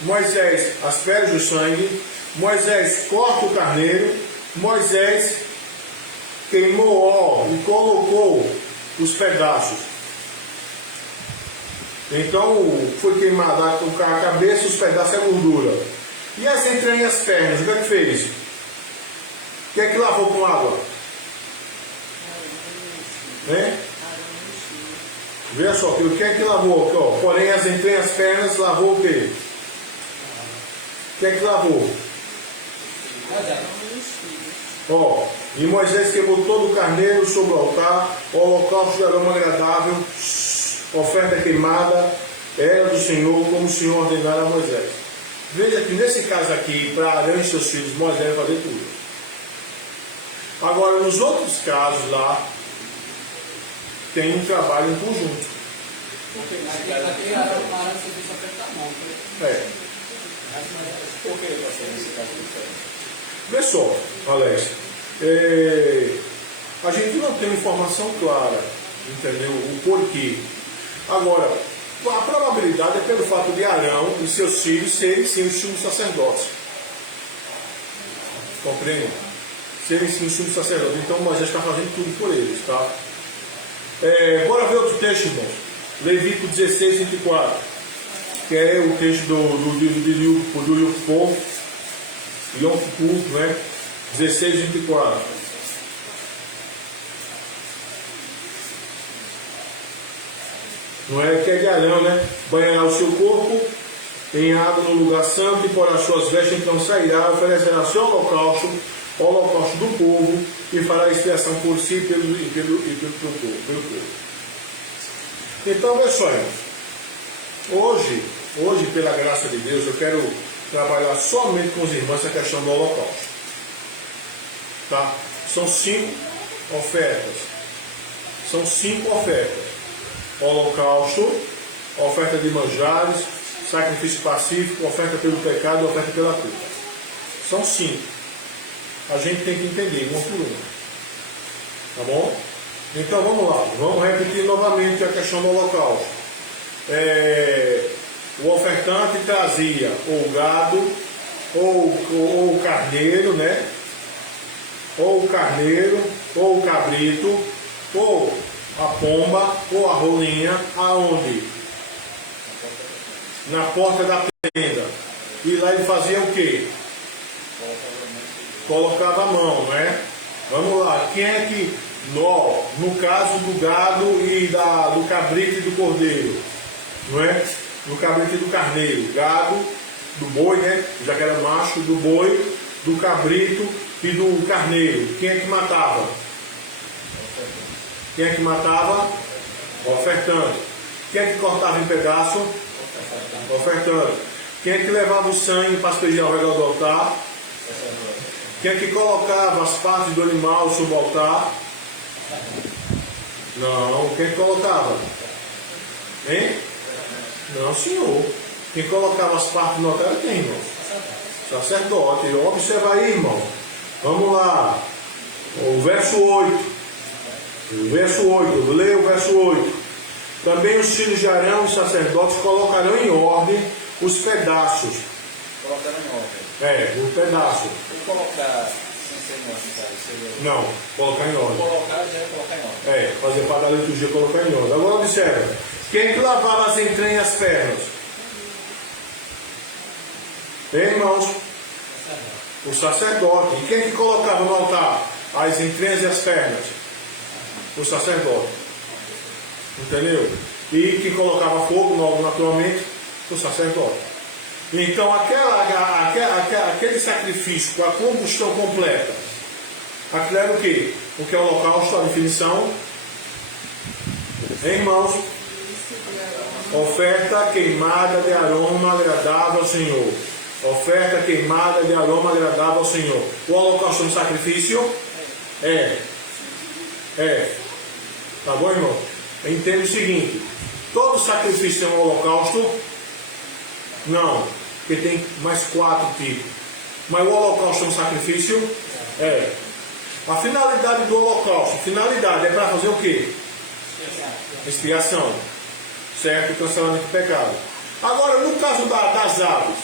Moisés asperge o sangue, Moisés corta o carneiro, Moisés queimou e colocou os pedaços. Então foi queimada a cabeça, os pedaços e a gordura. E as entranhas e as pernas, o que é que fez? O que é que lavou com água? Hein? Veja só, o que é que lavou? Ó, porém as entranhas e as pernas lavou o quê? O que é que lavou? Ó, e Moisés queimou todo o carneiro sobre o altar, o holocausto de aroma agradável, oferta queimada, era do Senhor, como o Senhor ordenara a Moisés. Veja que nesse caso aqui, para Arão e seus filhos, Moisés vai fazer tudo. Agora, nos outros casos lá, tem um trabalho em conjunto. Porque aqui Arão para se diz apertar a mão. É. Por que vai ser nesse caso diferente? Vê só, Alex, a gente não tem informação clara, entendeu? O porquê. Agora, a probabilidade é pelo fato de Arão e seus filhos serem sim os sumos sacerdotes. Compreende? Serem sim os sumos sacerdotes. Então Moisés está fazendo tudo por eles, tá? Bora ver outro texto, irmãos. Levítico 16, 24. Que é o texto do Yom Kippur, Yom Kippur, né? 16, 24. Não é que é de Arão, né? Banhará o seu corpo em água no lugar santo e porá suas vestes, então sairá, oferecerá seu holocausto, o holocausto do povo, e fará expiação por si e pelo povo. Então, veja só, hoje, pela graça de Deus, eu quero trabalhar somente com os irmãos essa questão do holocausto. Tá? São 5 ofertas. São 5 ofertas. Holocausto, oferta de manjares, sacrifício pacífico, oferta pelo pecado e oferta pela culpa. São 5. A gente tem que entender uma por uma. Tá bom? Então vamos lá. Vamos repetir novamente a questão do holocausto. O ofertante trazia ou gado, ou o carneiro, né? Ou o carneiro, ou o cabrito, ou a pomba, ou a rolinha, aonde? Na porta da tenda. E lá ele fazia o quê? Colocava a mão, não é? Vamos lá, quem é que, no caso do gado e do cabrito e do cordeiro, não é? Do cabrito e do carneiro, gado, do boi, né? Já que era macho, do boi, do cabrito e do carneiro. Quem é que matava? Quem é que matava? O ofertante. Quem é que cortava em pedaço? O ofertante. Quem é que levava o sangue para aspergir ao redor do altar? Quem é que colocava as partes do animal sobre o altar? Não. Quem é que colocava? Hein? Não, senhor. Quem colocava as partes no altar era quem, irmão? Sacerdote. Observa aí, irmão. Vamos lá. O verso 8. O verso 8. Leia o verso 8. Também os filhos de Arão, os sacerdotes, colocarão em ordem os pedaços. Colocaram em ordem. O pedaço. Vou colocar sem ser necessário, seria... Não, colocar em ordem. Colocar já é colocar em ordem. Fazer parte da liturgia, colocar em ordem. Agora observa. Quem que lavava as entranhas e as pernas? Irmãos? O sacerdote. E quem que colocava no altar as entranhas e as pernas? O sacerdote. Entendeu? E quem colocava fogo, naturalmente, o sacerdote. Então aquele sacrifício com a combustão completa, aquilo era o quê? O que é o holocausto, a definição? Irmãos, oferta queimada de aroma agradável ao Senhor. Oferta queimada de aroma agradável ao Senhor. O holocausto é um sacrifício? Tá bom, irmão? Entenda o seguinte: todo sacrifício é um holocausto? Não, porque tem mais 4 tipos. Mas o holocausto é um sacrifício? A finalidade do holocausto, é para fazer o quê? Expiação. Certo? Cancelamento do pecado. Agora, no caso das aves,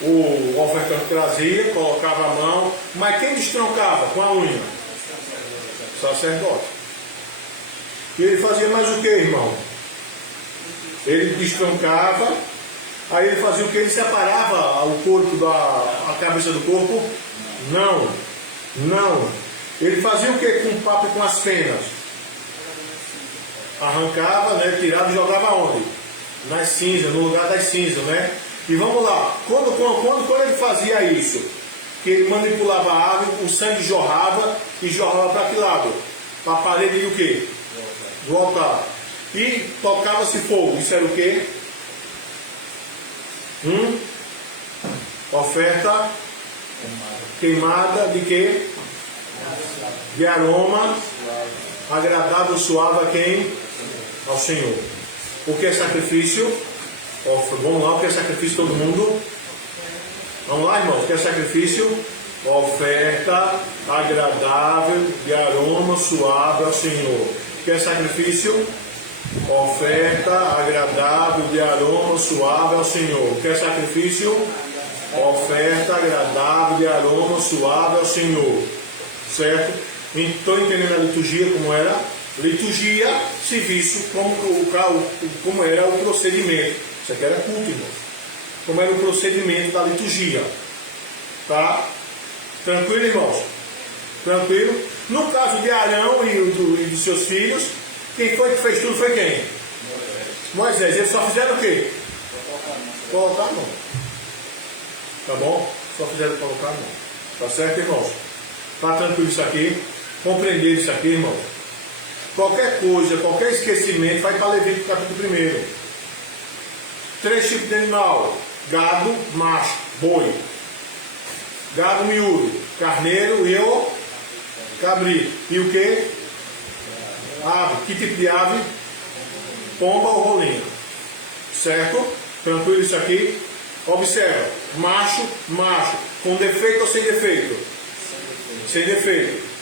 o ofertante trazia, colocava a mão, mas quem destroncava com a unha? Sacerdote. E ele fazia mais o que, irmão? Ele destroncava, aí ele fazia o que? Ele separava o corpo a cabeça do corpo? Não. Ele fazia o que com o papo e com as penas? Arrancava, né? Tirava e jogava onde? Nas cinzas, no lugar das cinzas, né? E vamos lá, quando ele fazia isso, que ele manipulava a ave, o sangue jorrava e jorrava para que lado? Para a parede do quê? Do altar. E tocava-se fogo. Isso era o quê? Oferta queimada de quê? De aroma agradável, suave a quem? Ao Senhor. O que é sacrifício? Vamos lá, o que é sacrifício todo mundo? Vamos lá, irmãos, o que é sacrifício? Oferta agradável de aroma suave ao Senhor. O que é sacrifício? Oferta agradável de aroma suave ao Senhor. O que é sacrifício? Oferta agradável de aroma suave ao Senhor. Certo? Estou entendendo a liturgia como era? Liturgia, serviço, como era o procedimento. Isso aqui era culto, irmão. Como era o procedimento da liturgia. Tá? Tranquilo, irmãos? Tranquilo? No caso de Arão e de seus filhos, quem foi que fez tudo foi quem? Moisés. Eles só fizeram o quê? Colocar a mão. Tá bom? Só fizeram colocar a mão. Tá certo, irmãos? Tá tranquilo isso aqui? Compreender isso aqui, irmãos? Qualquer coisa, qualquer esquecimento, vai para Levítico capítulo 1. 3 tipos de animal: gado, macho, boi. Gado miúdo, carneiro e o cabrito. E o que? Ave. Que tipo de ave? Pomba ou rolinha. Certo? Tranquilo isso aqui? Observa. Macho. Com defeito ou sem defeito? Sem defeito.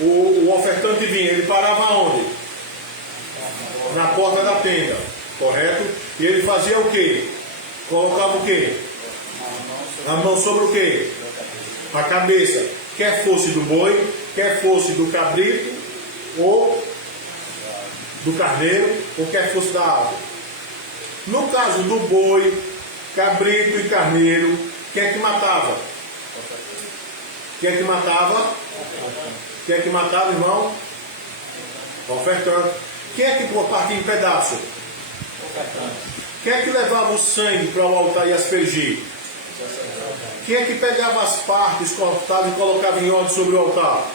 O ofertante vinha, ele parava onde? Na porta da tenda. Correto? E ele fazia o quê? Colocava o quê? A mão sobre o quê? A cabeça. Quer fosse do boi, quer fosse do cabrito, ou do carneiro, ou quer fosse da ave. No caso do boi, cabrito e carneiro, quem é que matava? Quem é que matava? Quem é que matava, irmão? Ofertante. Quem é que partia em pedaço? Quem é que levava o sangue para o altar e aspergir? Quem é que pegava as partes cortadas e colocava em ordem sobre o altar?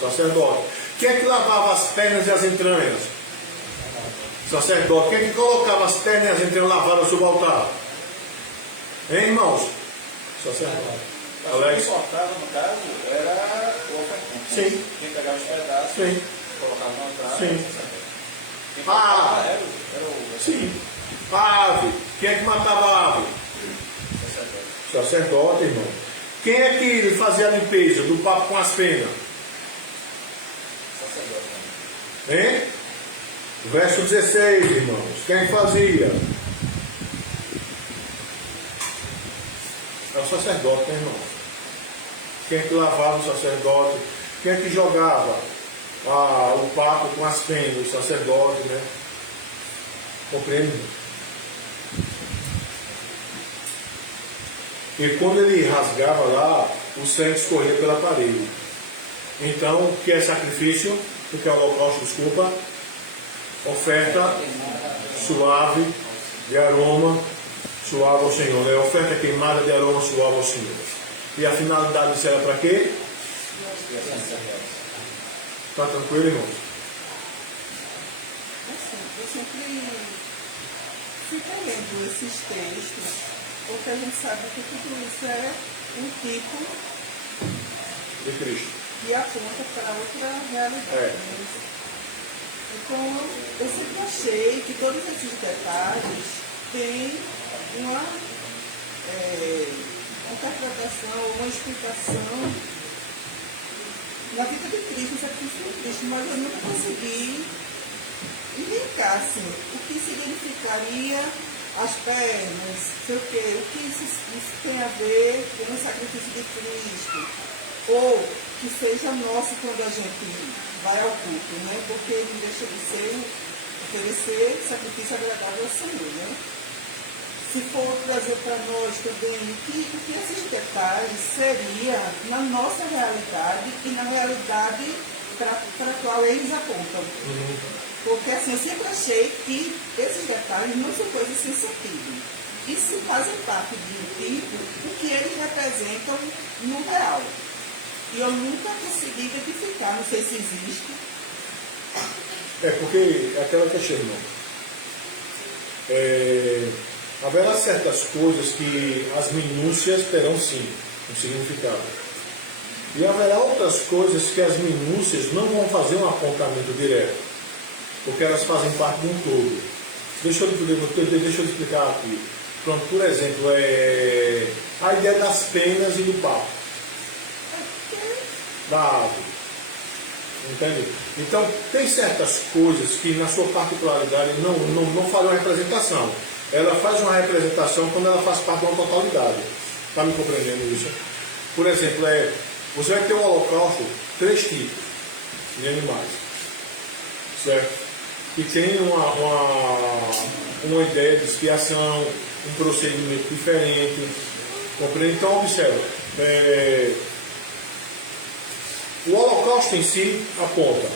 Sacerdote. Quem é que lavava as pernas e as entranhas? Sacerdote. Quem é que colocava as pernas e as entranhas lavadas sobre o altar? Hein, irmãos? Sacerdote. Alex? Quem cortava, no caso, era o ofertante. Sim. Quem pegava os pedaços, Sim. colocava no altar. Sim. Quem cortava era o Sim. A ave. Quem é que matava a ave? Sacerdote, irmão. Quem é que fazia a limpeza do papo com as penas? sacerdote. Hein? Verso 16, irmãos. Quem fazia? É o o sacerdote, né, irmão? Quem é que lavava o sacerdote? Quem é que jogava o papo com as penas? O sacerdote, né? Compreende? E quando ele rasgava lá, o sangue escorria pela parede. Então, o que é sacrifício? O que é holocausto? Desculpa. Oferta suave de aroma suave ao Senhor. É oferta queimada de aroma suave ao Senhor. E a finalidade disso era para quê? Está tranquilo, irmãos? Assim, eu sempre fico lendo esses textos, porque a gente sabe que tudo isso é um tipo De Cristo. que aponta para outra realidade. Então, eu sempre achei que todos esses detalhes têm uma interpretação, uma explicação na vida de Cristo, no sacrifício de Cristo, mas eu nunca consegui linkar assim, o que significaria as pernas, sei o quê, o que isso tem a ver com o sacrifício de Cristo, ou que seja nosso quando a gente vai ao culto, né? Porque ele deixa de ser oferecer sacrifício agradável ao Senhor, né? Se for trazer para nós também o que esses detalhes seria na nossa realidade e na realidade para a qual eles apontam. Porque assim, eu sempre achei que esses detalhes não são coisas sem sentido. E se fazem parte de um tipo, o que eles representam no real. E eu nunca consegui identificar, não sei se existe. Porque aquela questão, irmão. Haverá certas coisas que as minúcias terão sim um significado. E haverá outras coisas que as minúcias não vão fazer um apontamento direto, porque elas fazem parte de um todo. Deixa eu explicar aqui. Pronto, por exemplo, a ideia das penas e do papo. Da árvore. Entende? Então, tem certas coisas que, na sua particularidade, não fazem uma representação. Ela faz uma representação quando ela faz parte de uma totalidade. Está me compreendendo isso? Por exemplo, você vai ter um holocausto, 3 tipos de animais. Certo? Que tem uma ideia de expiação, um procedimento diferente. Compreende? Então, observa. O holocausto em si aponta.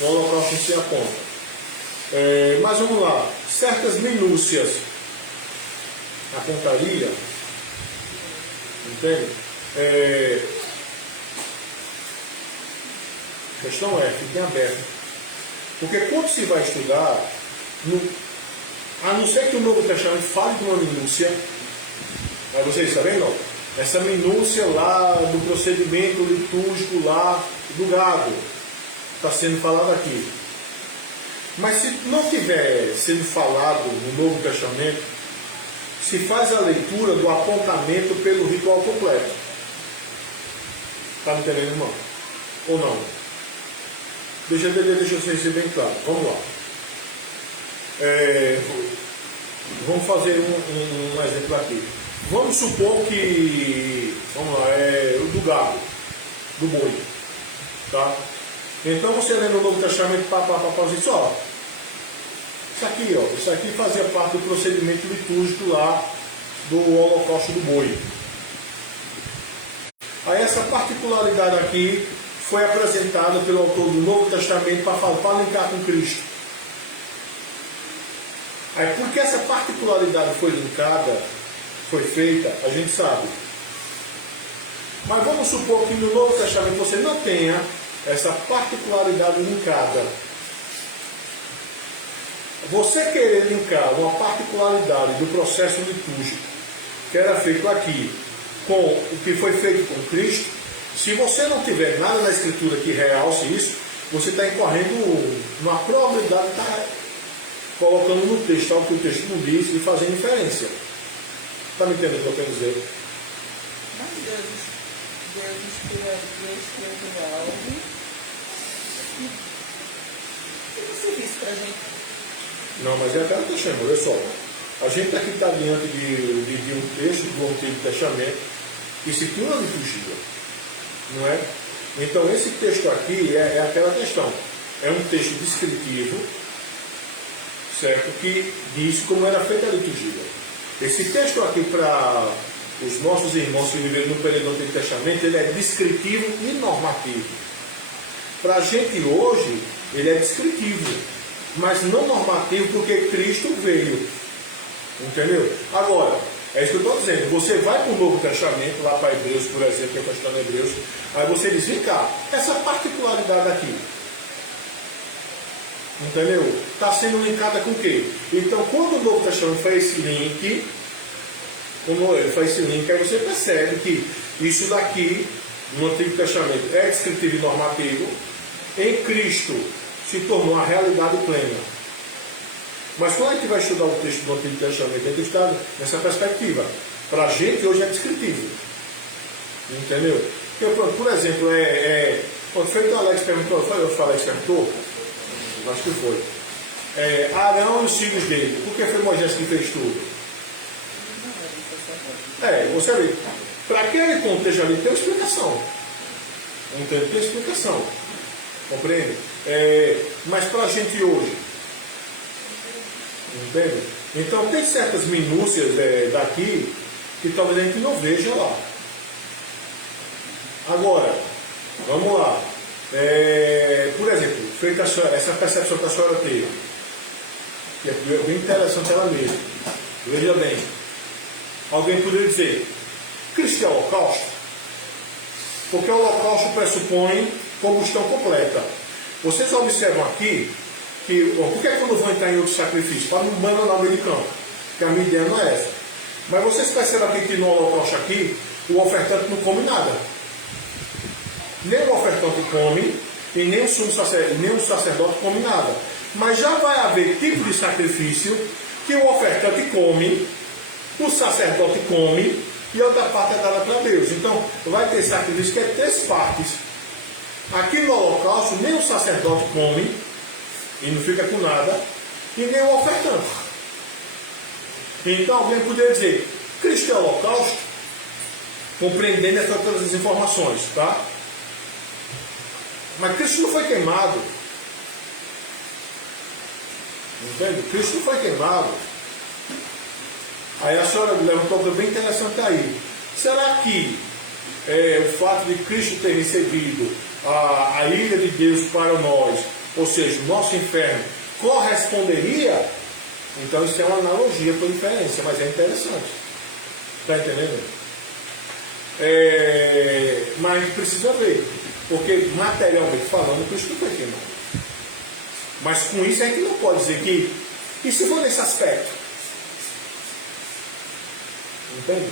O holocausto em si aponta. Mas vamos lá. Certas minúcias apontaria. Entende? A questão fiquem abertos. Porque quando se vai estudar, a não ser que o Novo Testamento fale de uma minúcia, aí vocês estão vendo? Essa minúcia lá do procedimento litúrgico lá do gado está sendo falado aqui. Mas se não tiver sendo falado no Novo Testamento, se faz a leitura do apontamento pelo ritual completo. Está me entendendo, irmão? Ou não? Deixa eu ser bem claro. Vamos lá. Vamos fazer um exemplo aqui. Vamos supor que, vamos lá, o do gado, do boi, tá? Então você lê no Novo Testamento, diz, ó, isso aqui fazia parte do procedimento litúrgico lá do holocausto do boi. Aí essa particularidade aqui foi apresentada pelo autor do Novo Testamento para linkar com Cristo. Aí porque essa particularidade foi linkada, foi feita, a gente sabe. Mas vamos supor que no Novo Testamento você não tenha essa particularidade linkada. Você querer linkar uma particularidade do processo litúrgico que era feito aqui com o que foi feito com Cristo, se você não tiver nada na Escritura que realce isso, você está incorrendo numa probabilidade de estar colocando no texto algo que o texto não diz e fazendo inferência. Está me entendendo o que eu quero dizer? Mas Deus escreveu algo que não serviço para a gente. Não, mas é aquela questão, olha só. A gente aqui está diante de um texto do Antigo Testamento que se tinha uma liturgia, não é? Então esse texto aqui é aquela questão. É um texto descritivo, certo? Que diz como era feita a liturgia. Esse texto aqui, para os nossos irmãos que viveram no período do Antigo Testamento, ele é descritivo e normativo. Para a gente hoje, ele é descritivo, mas não normativo, porque Cristo veio. Entendeu? Agora, é isso que eu estou dizendo. Você vai para o Novo Testamento, lá para Hebreus, por exemplo, que eu estou estudando Hebreus, aí você diz, vem cá, essa particularidade aqui, entendeu? Está sendo linkada com o quê? Então, quando o Novo Testamento faz esse link, aí você percebe que isso daqui, no Antigo Testamento, é descritivo e normativo, em Cristo se tornou a realidade plena. Mas quando a gente vai estudar o texto do Antigo Testamento, a gente está nessa perspectiva. Para a gente, hoje é descritivo. Entendeu? Porque, por exemplo, quando o Alex perguntou, o Alex perguntou, acho que foi, Arão e os filhos dele, por que foi Moisés que fez tudo? Você vê, para aquele contexto ali tem uma explicação. Entende? Tem explicação. Compreende? Mas para a gente hoje, entende? Então tem certas minúcias daqui que talvez a gente não veja lá. Agora, vamos lá. Por exemplo, feita essa percepção que a senhora teve, que é bem interessante ela mesma. Veja bem, alguém poderia dizer, Cristo é holocausto? Porque o holocausto pressupõe combustão completa. Vocês observam aqui que, por que quando vão entrar em outro sacrifício? Para não abandonar o meio de campo, que a minha ideia não é essa. Mas vocês percebem aqui que no holocausto aqui, o ofertante não come nada. Nem o ofertante come, e nem o sacerdote come nada. Mas já vai haver tipo de sacrifício que o ofertante come, o sacerdote come, e a outra parte é dada para Deus. Então, vai ter sacrifício que é 3 partes. Aqui no holocausto, nem o sacerdote come, e não fica com nada, e nem o ofertante. Então, alguém poderia dizer, Cristo é holocausto, compreendendo todas as informações, tá? Mas Cristo não foi queimado. Entende? Cristo não foi queimado. Aí a senhora levantou uma coisa bem interessante aí. Será que o fato de Cristo ter recebido a ira de Deus para nós, ou seja, o nosso inferno, corresponderia? Então isso é uma analogia por inferência, mas é interessante. Está entendendo? Mas a gente precisa ver, porque materialmente falando, Cristo não foi queimado. Mas com isso a gente não pode dizer que, e se for nesse aspecto? Entende?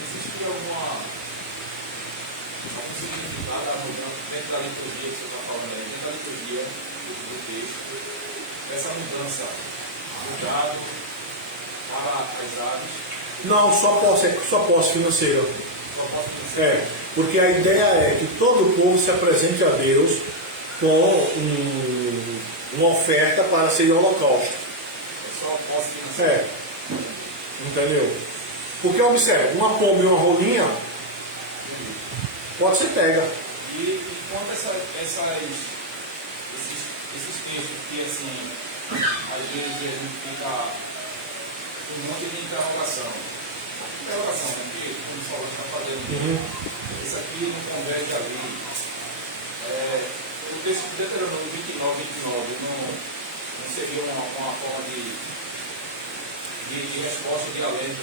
Existe algum significado da mudança dentro da liturgia que você está falando aí, dentro da liturgia do texto, essa mudança do gado para as aves? Não, só posse financeira. Só posse financeira? Porque a ideia é que todo o povo se apresente a Deus com uma oferta para ser holocausto. Só posse financeira? Entendeu? Porque observe, uma pomba e uma rolinha pode ser pega. E quanto esses textos que assim, às vezes a gente fica um monte de interrogação. Interrogação, né? Que como o Saulo está fazendo. Isso aqui não converge ali. O texto de Deuteronômio 29 não seria uma forma de resposta de alento,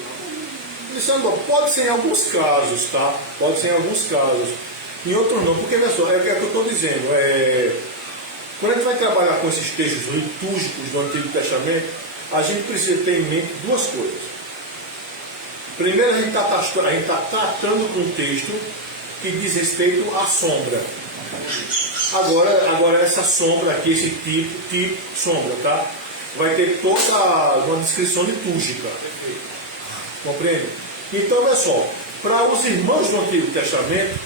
não? Pode ser em alguns casos, tá? Pode ser em alguns casos. Em outros não, porque pessoal, é o que eu estou dizendo. Quando a gente vai trabalhar com esses textos litúrgicos do Antigo Testamento, a gente precisa ter em mente 2 coisas. Primeiro, a gente está tratando com um texto que diz respeito à sombra. Agora essa sombra aqui, esse tipo sombra, tá? Vai ter toda uma descrição litúrgica. Compreende? Então, olha só, para os irmãos do Antigo Testamento,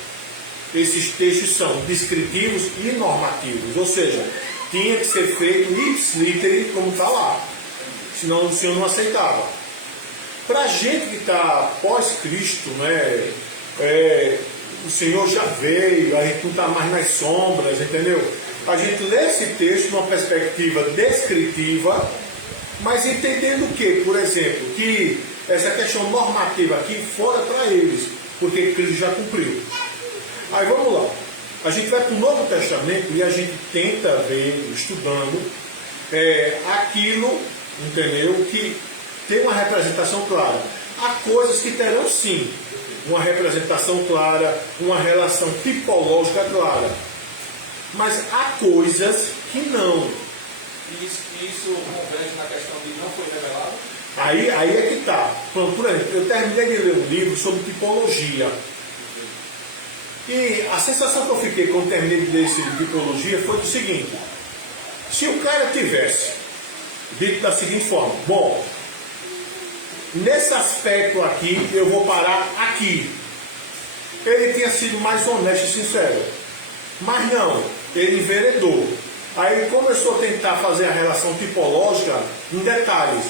esses textos são descritivos e normativos. Ou seja, tinha que ser feito ipsis literi como está lá. Senão o Senhor não aceitava. Para a gente que está pós-Cristo, né, o Senhor já veio, a gente não está mais nas sombras, entendeu? A gente lê esse texto numa perspectiva descritiva, mas entendendo o quê? Por exemplo, que essa questão normativa aqui fora para eles, porque Cristo já cumpriu. Aí vamos lá. A gente vai para o Novo Testamento e a gente tenta ver, estudando, aquilo, entendeu? Que tem uma representação clara. Há coisas que terão sim uma representação clara, uma relação tipológica clara. Mas há coisas que não. Isso converge na questão de não foi revelado? Aí é que está. Por exemplo, eu terminei de ler um livro sobre tipologia. E a sensação que eu fiquei quando terminei de ler esse livro de tipologia foi o seguinte: se o cara tivesse dito da seguinte forma, bom, nesse aspecto aqui eu vou parar aqui, ele tinha sido mais honesto e sincero. Mas não, ele enveredou. Aí ele começou a tentar fazer a relação tipológica em detalhes.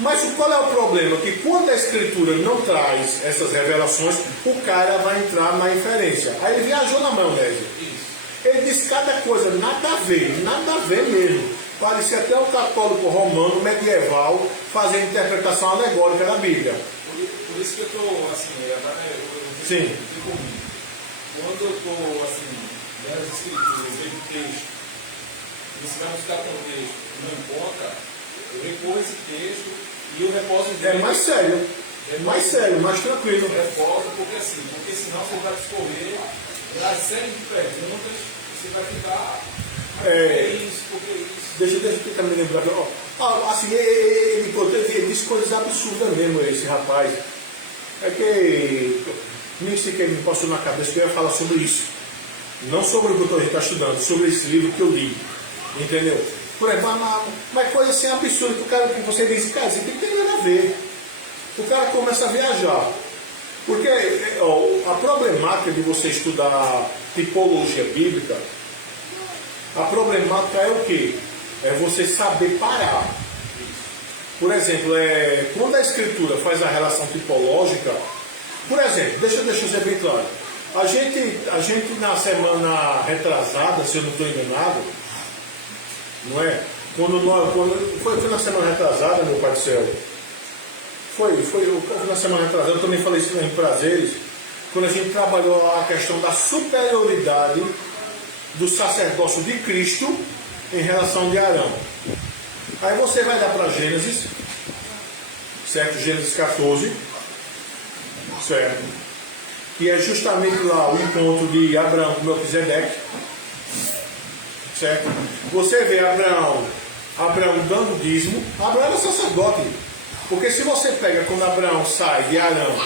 Mas qual é o problema? Que quando a Escritura não traz essas revelações, o cara vai entrar na inferência. Aí ele viajou na maionese. Ele disse cada coisa, nada a ver mesmo. Parecia até um católico romano medieval fazendo interpretação alegórica da Bíblia. Por isso que eu estou, assim, Sim. Quando eu estou, assim, lendo as Escrituras, vejo o texto, e você vai buscar contexto e não encontra, eu recorro esse texto e eu reposo em É mais sério. Mais sério, mais tranquilo. Reposo, porque senão você vai discorrer na série de perguntas, você vai ficar. Porque isso. Deixa eu tentar me lembrar. Assim, ele disse coisas absurdas mesmo, esse rapaz. É que nem sequer me passou na cabeça que eu ia falar sobre isso. Não sobre o que a gente está estudando, sobre esse livro que eu li. Entendeu? Por exemplo, mas coisa assim absurda que o cara, que você diz, cara, isso tem que ter nada a ver. O cara começa a viajar. Porque a problemática de você estudar tipologia bíblica, a problemática é o quê? É você saber parar. Por exemplo, quando a Escritura faz a relação tipológica, por exemplo, deixa eu ser bem claro. A gente na semana retrasada, se eu não estou enganado, não é? Foi na semana retrasada, meu Pai do Céu. Foi na semana retrasada, eu também falei isso em Prazeres, quando a gente trabalhou a questão da superioridade do sacerdócio de Cristo em relação de Arão. Aí você vai dar para Gênesis, certo? Gênesis 14, certo? Que é justamente lá o encontro de Abraão com Melquisedeque, certo? Você vê Abraão dando dízimo. Abraão era sacerdote, porque se você pega quando Abraão sai de Arão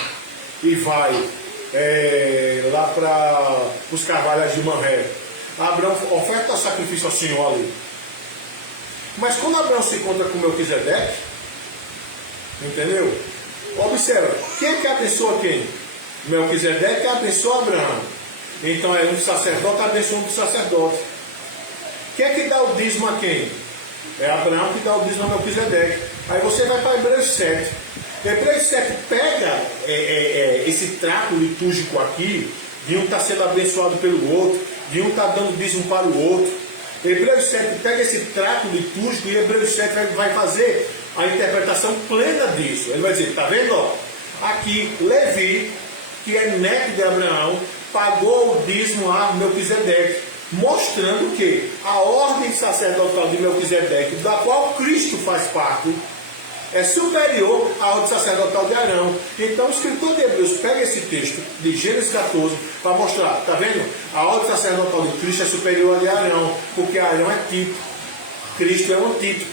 e vai lá para os carvalhos de Manré, Abraão oferta sacrifício ao Senhor ali. Mas quando Abraão se encontra com Melquisedeque, entendeu? Observa, quem é que abençoa quem? Melquisedeque abençoa Abraão. Então é um sacerdote abençoa um sacerdote. Quem é que dá o dízimo a quem? É Abraão que dá o dízimo a Melquisedeque. Aí você vai para Hebreus 7. Hebreus 7 pega esse trato litúrgico aqui, de um está sendo abençoado pelo outro, de um está dando dízimo para o outro. Hebreus 7 pega esse trato litúrgico e Hebreus 7 vai fazer a interpretação plena disso. Ele vai dizer, está vendo? Ó, aqui, Levi, que é neto de Abraão, pagou o dízimo a Melquisedeque, mostrando que a ordem sacerdotal de Melquisedeque, da qual Cristo faz parte, é superior à ordem sacerdotal de Arão. Então o escritor de Hebreus pega esse texto de Gênesis 14 para mostrar, está vendo? A ordem sacerdotal de Cristo é superior à de Arão, porque Arão é Tito, Cristo é um Antítito.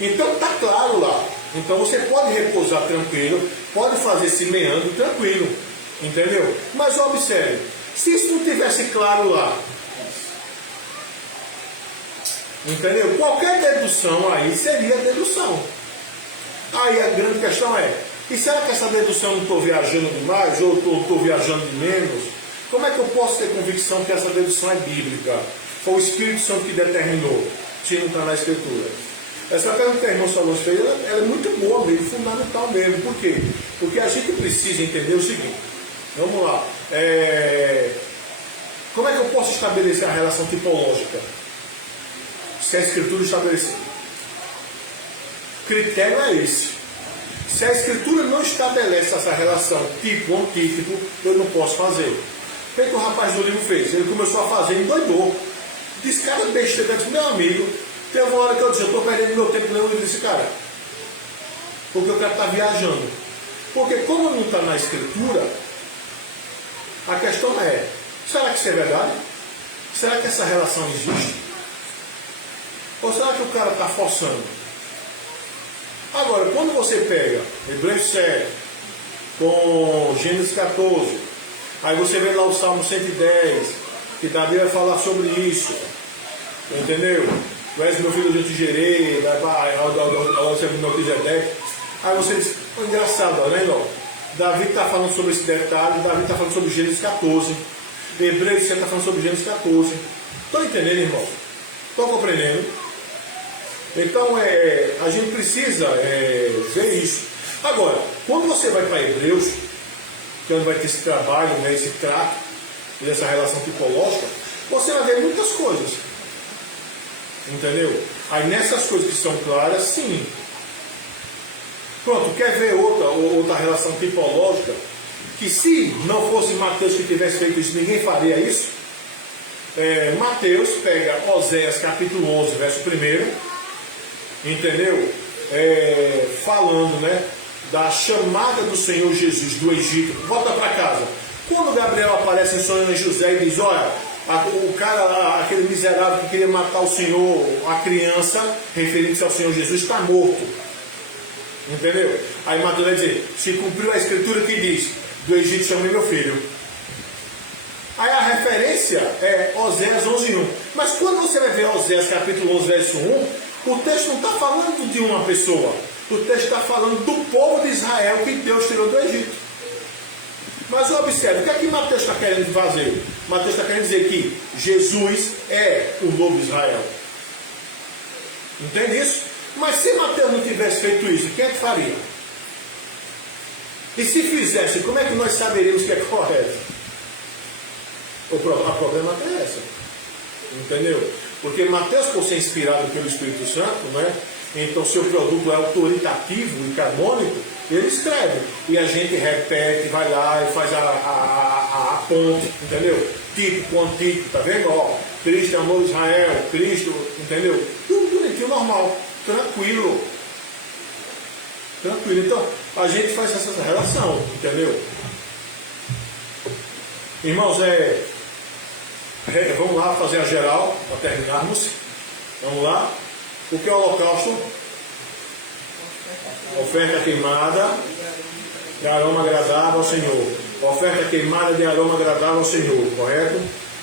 Então está claro lá. Então você pode repousar tranquilo, pode fazer esse meandro tranquilo, entendeu? Mas observe, se isso não tivesse claro lá, entendeu? Qualquer dedução aí seria dedução. Aí a grande questão é, e será que essa dedução eu não estou viajando demais, ou estou viajando de menos? Como é que eu posso ter convicção que essa dedução é bíblica? Foi o Espírito Santo que determinou, se não está na Escritura? Essa pergunta que a irmã Salomão fez, ela é muito boa mesmo, fundamental mesmo. Por quê? Porque a gente precisa entender o seguinte. Vamos lá. Como é que eu posso estabelecer a relação tipológica? Se a Escritura estabeleceu. O critério é esse. Se a Escritura não estabelece essa relação tipo-antítipo, eu não posso fazer. O que o rapaz do livro fez? Ele começou a fazer e endoidou. Disse, cara, besteira, disse, meu amigo, teve uma hora que eu disse, eu estou perdendo meu tempo lendo o livro desse cara. Porque o cara está viajando. Porque como não está na Escritura, a questão é, será que isso é verdade? Será que essa relação existe? Ou será que o cara está forçando? Agora, quando você pega Hebreus 7 com Gênesis 14, aí você vê lá o Salmo 110, que Davi vai falar sobre isso, entendeu? Tu és meu filho, eu te gerei, aí você diz, engraçado, né, irmão? Davi está falando sobre esse detalhe, Davi está falando sobre Gênesis 14, Hebreus 7 está falando sobre Gênesis 14. Estão entendendo, irmão? Estão compreendendo? Então, a gente precisa ver isso. Agora, quando você vai para Hebreus, que é onde vai ter esse trabalho, né, esse trato, dessa relação tipológica, você vai ver muitas coisas. Entendeu? Aí nessas coisas que são claras, sim. Pronto, quer ver outra relação tipológica? Que se não fosse Mateus que tivesse feito isso, ninguém faria isso. Mateus pega Oséias capítulo 11, verso 1, entendeu? Falando, né, da chamada do Senhor Jesus do Egito. Volta para casa. Quando Gabriel aparece em sonho em José e diz, olha, o cara, aquele miserável que queria matar o Senhor, a criança, referindo-se ao Senhor Jesus, está morto. Entendeu? Aí Mateus vai dizer, se cumpriu a escritura que diz, do Egito chamei meu filho. Aí a referência é Oséias 11:1. Mas quando você vai ver Oséias capítulo 11, verso 1, o texto não está falando de uma pessoa. O texto está falando do povo de Israel que Deus tirou do Egito. Mas observe, o que é que Mateus está querendo fazer? Mateus está querendo dizer que Jesus é o novo Israel. Entende isso? Mas se Mateus não tivesse feito isso, quem é que faria? E se fizesse, como é que nós saberíamos que é correto? A problema é essa. Entendeu? Porque Mateus, por ser inspirado pelo Espírito Santo, né? Então seu produto é autoritativo e canônico, ele escreve. E a gente repete, vai lá e faz a ponte, entendeu? Tipo, antigo, tá vendo? Ó, Cristo é o novo Israel, Cristo, entendeu? Tudo bonitinho, normal, tranquilo. Tranquilo. Então, a gente faz essa relação, entendeu? Irmãos, vamos lá fazer a geral, para terminarmos. Vamos lá. O que é o holocausto? Oferta queimada de aroma agradável ao Senhor. Oferta queimada de aroma agradável ao Senhor, correto?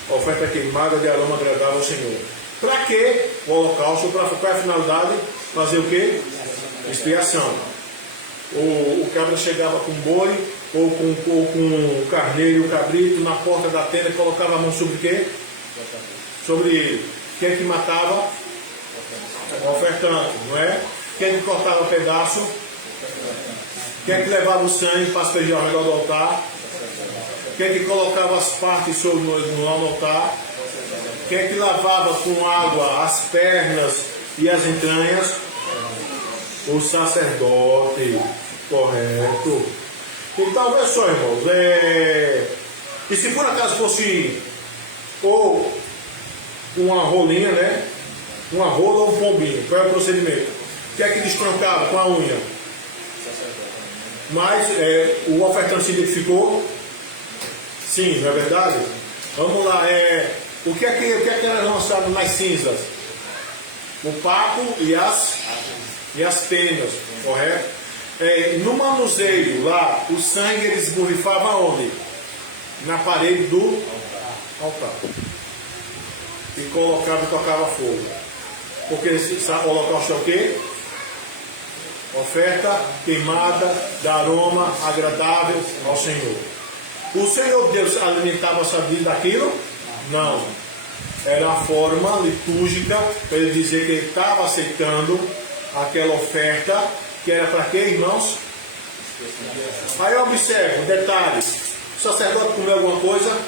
Oferta queimada de aroma agradável ao Senhor. Para que o holocausto? Qual é a finalidade? Fazer o quê? Expiação. O cabra chegava com boi, ou com o carneiro e o cabrito na porta da tenda e colocava a mão sobre o quê? Sobre ele. Quem é que matava? O ofertante, não é? Quem é que cortava pedaço? Quem é que levava o sangue para aspergir ao redor do altar? Quem é que colocava as partes no altar? Quem é que lavava com água as pernas e as entranhas? O sacerdote, correto. Então, olha só, irmãos, e se por acaso fosse ou uma rolinha, né? Uma rola ou um pombinho, qual é o procedimento? O que é que destroncava com a unha? Mas o ofertante se identificou? Sim, não é verdade? Vamos lá, o que é que era lançado nas cinzas? O papo e as penas, correto? No manuseio lá, o sangue eles borrifavam onde? Na parede do altar. E colocava e tocava fogo. Porque o holocausto é o quê? Oferta queimada de aroma agradável ao Senhor. O Senhor Deus alimentava a sua vida daquilo? Não. Era a forma litúrgica para ele dizer que ele estava aceitando aquela oferta, que era para quê, irmãos? Aí observe, um detalhe: o sacerdote comeu alguma coisa?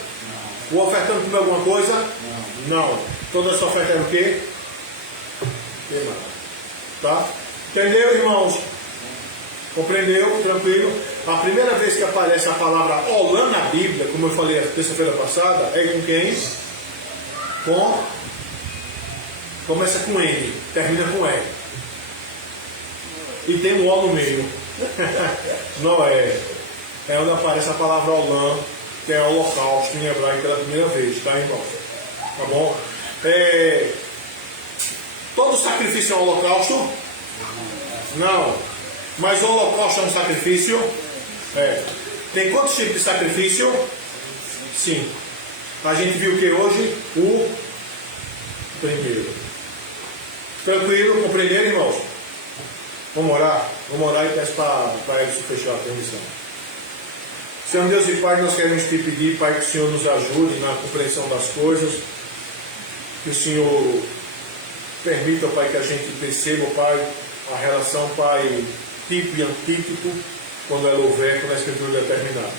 O ofertante comeu alguma coisa? Não. Toda essa oferta era o quê? Queimada. Tá? Entendeu, irmãos? Compreendeu? Tranquilo? A primeira vez que aparece a palavra Olã na Bíblia, como eu falei a terça-feira passada, é com quem? Começa com N, termina com E. E tem um O no meio. Noé. É onde aparece a palavra Olã, que é holocausto em hebraico pela primeira vez, tá, irmão? Tá bom? Todo sacrifício é um holocausto? Não. Mas o holocausto é um sacrifício? Tem quantos tipos de sacrifício? 5. A gente viu que hoje o primeiro. Tranquilo? Compreenderam, irmãos? Vamos orar? Vamos orar e peço para Edson fechar a transmissão. Senhor Deus e Pai, nós queremos te pedir, Pai, que o Senhor nos ajude na compreensão das coisas. Que o Senhor permita, Pai, que a gente perceba, Pai, a relação, Pai, tipo e antítipo, quando ela houver, quando a Escritura determinar.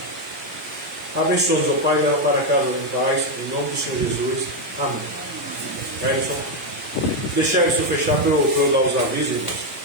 Abençoa-nos, ó Pai, leva para casa em paz, em nome do Senhor Jesus. Amém. Edson, deixa Edson fechar para eu dar os avisos, irmãos.